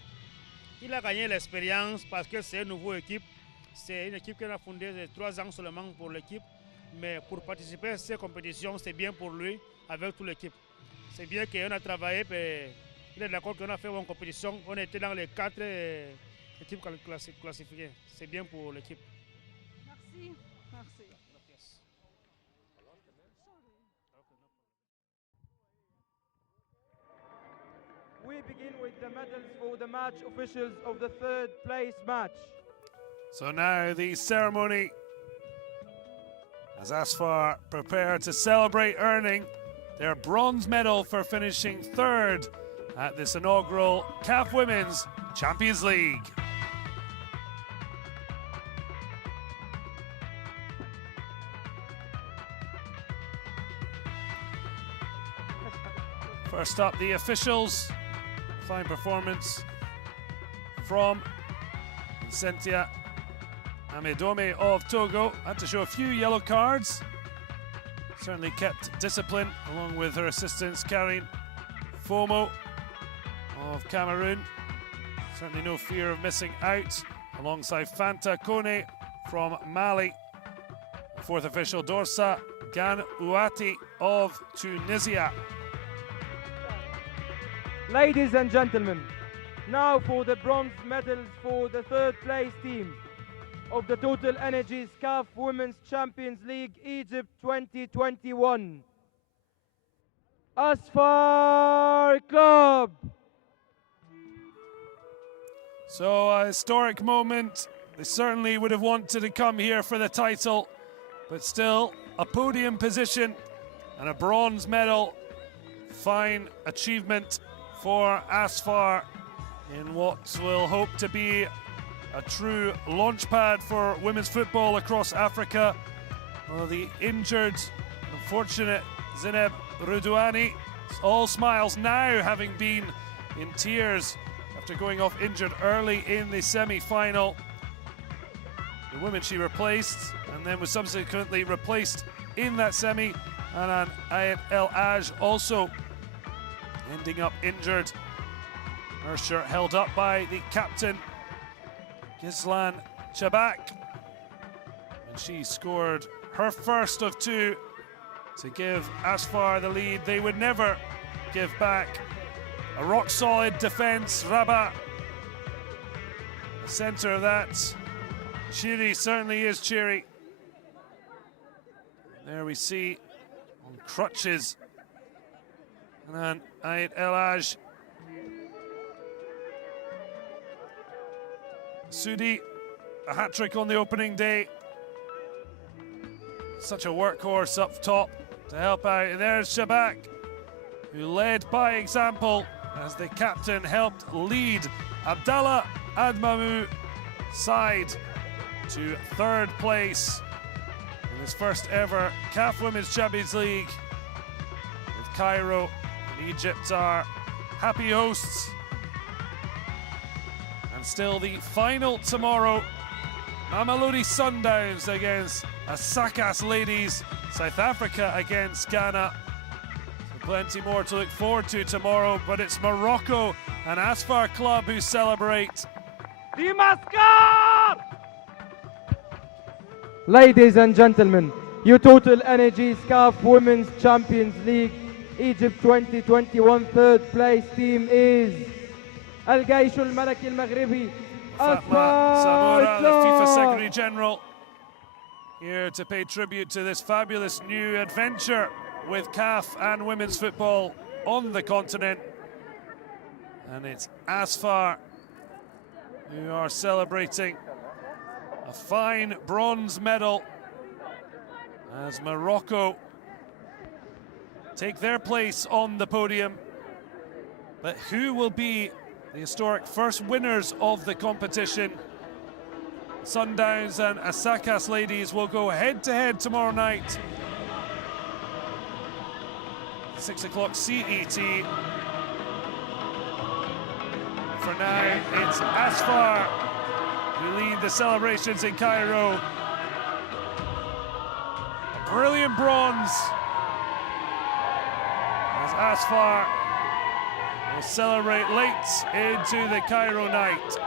Il a gagné l'expérience parce que c'est une nouvelle équipe. C'est une équipe qu'on a fondée de 3 ans seulement pour l'équipe. Mais pour participer à ces compétitions, c'est bien pour lui, avec toute l'équipe. C'est bien qu'on a travaillé, il est d'accord qu'on a fait une compétition. On était dans les 4 équipes classifiées. C'est bien pour l'équipe. Merci. Merci. We begin with the medals for the match officials of the third place match. So now the ceremony as Asfar prepare to celebrate earning their bronze medal for finishing third at this inaugural CAF Women's Champions League. First up, the officials. Fine performance from Cynthia Amedome of Togo. Had to show a few yellow cards. Certainly kept discipline along with her assistants Karine Fomo of Cameroon. Certainly no fear of missing out. Alongside Fanta Kone from Mali. The fourth official Dorsa Ganouati of Tunisia. Ladies and gentlemen, now for the bronze medals for the third place team of the Total Energies CAF Women's Champions League Egypt 2021. Asfar Club. So a historic moment. They certainly would have wanted to come here for the title, but still a podium position and a bronze medal. Fine achievement for Asfar in what will hope to be a true launchpad for women's football across Africa. Well, the injured, unfortunate Zineb Rudouani, all smiles now, having been in tears after going off injured early in the semi-final. The woman she replaced and then was subsequently replaced in that semi, Anan Ayat El Aj, also ending up injured. Her shirt held up by the captain, Gislan Chabak. And she scored her first of 2 to give Asfar the lead. They would never give back. A rock-solid defence, Rabat. The centre of that. Chiri certainly is Chiri. There we see on crutches. And then Ayat El Aj. Sudi, a hat-trick on the opening day. Such a workhorse up top to help out. And there's Shabak, who led by example as the captain helped lead Abdallah Admamou side to third place in his first ever CAF Women's Champions League. With Cairo and Egypt are happy hosts. And still the final tomorrow, Mamelodi Sundowns against Asakas Ladies, South Africa against Ghana. So plenty more to look forward to tomorrow, but it's Morocco and Asfar Club who celebrate. Ladies and gentlemen, your Total Energies CAF Women's Champions League Egypt 2021 third place team is الجيش الملكي المغربي Fatma Samora, the FIFA Secretary General, here to pay tribute to this fabulous new adventure with CAF and women's football on the continent. And it's Asfar who are celebrating a fine bronze medal as Morocco take their place on the podium. But who will be the historic first winners of the competition? Sundowns and Asakas Ladies will go head-to-head tomorrow night. 6 o'clock CET. For now, it's Asfar who lead the celebrations in Cairo brilliant bronze as Asfar will celebrate late into the Cairo night.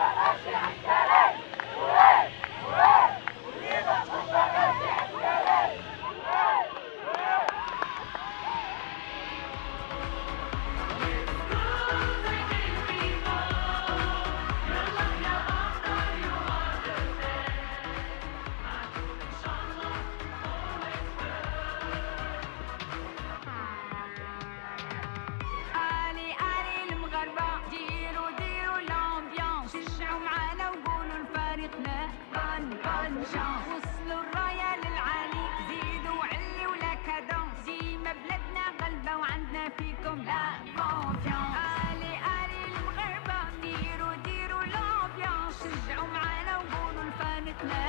وصلوا الراية للعالي زيدوا وعلي ولا كادونس ديما بلادنا غلبة وعندنا فيكم لا كونفيونس آلي المغربة ديروا لامبيونس شجعوا معانا وقولوا لفانتنا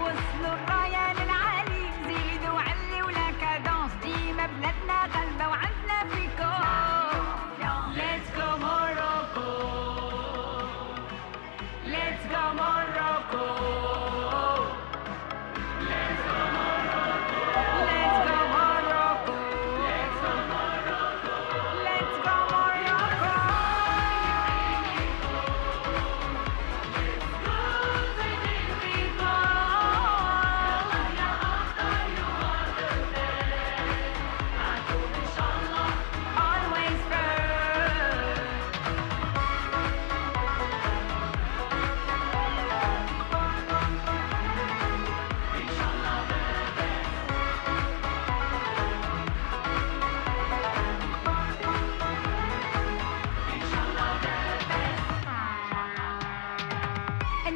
وصلوا الراية للعالي زيدوا وعلي ولا كادونس ديما بلادنا غلبة وعندنا فيكم Let's go Morocco Let's go Morocco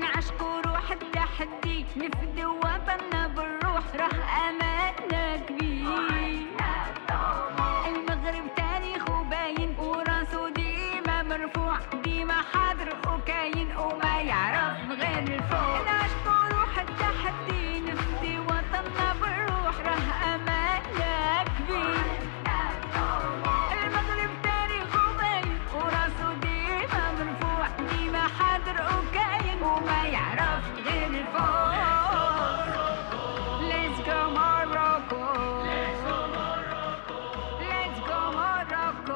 نعشقوا روح التحدي نفدوا وطننا بالروح راه اماننا كبير المغرب تاريخه باين وراسو ديما مرفوع ديما حاضر وكاين وما يعرف غير الفوق نعشقوا روح التحدي نفدي وطننا بالروح راه اماننا كبير المغرب تاريخه باين وراسو ديما مرفوع ديما حاضر وكاين وما يعرف غير الفوق Let's go Morocco Let's go Morocco Let's go Morocco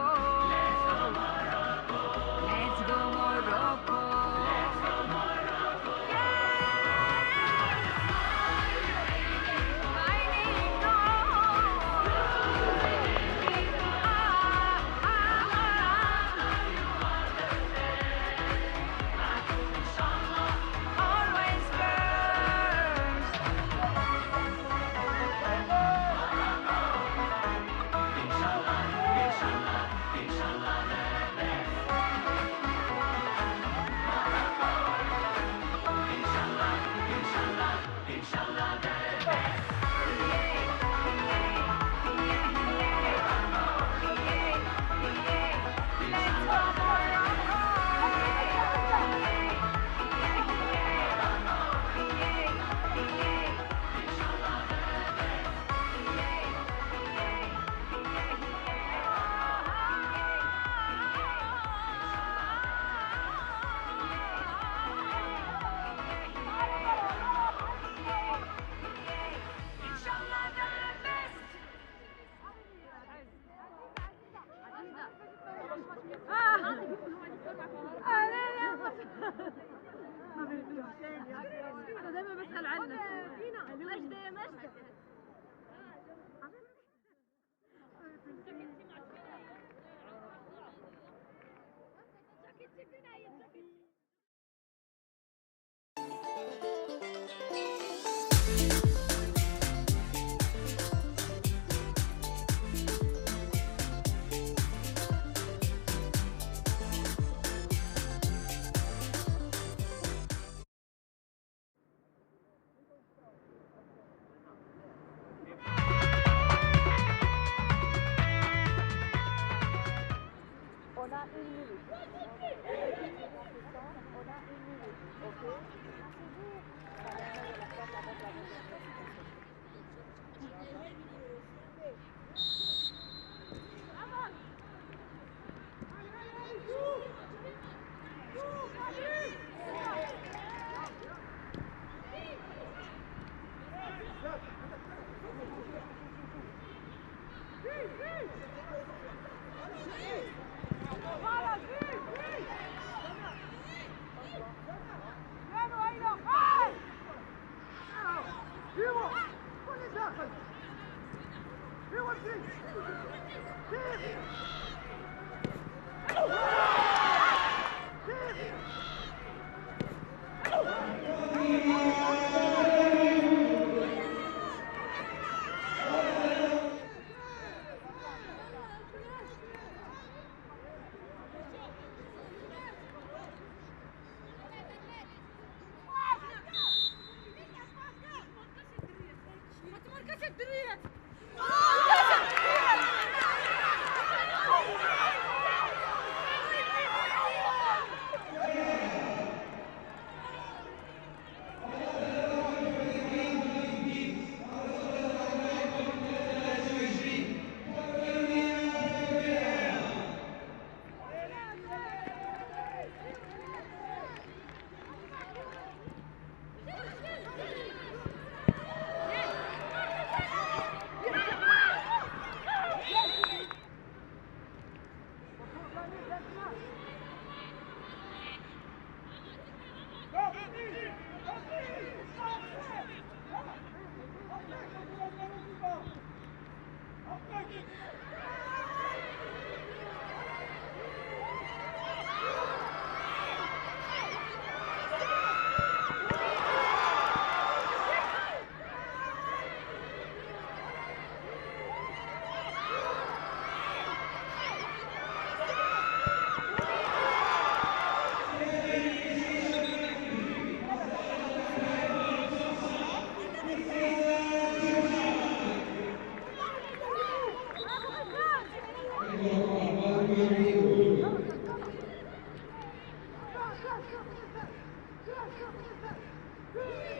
Let's go Morocco انا دايما بسأل عنك مجدة يا مجدة Go!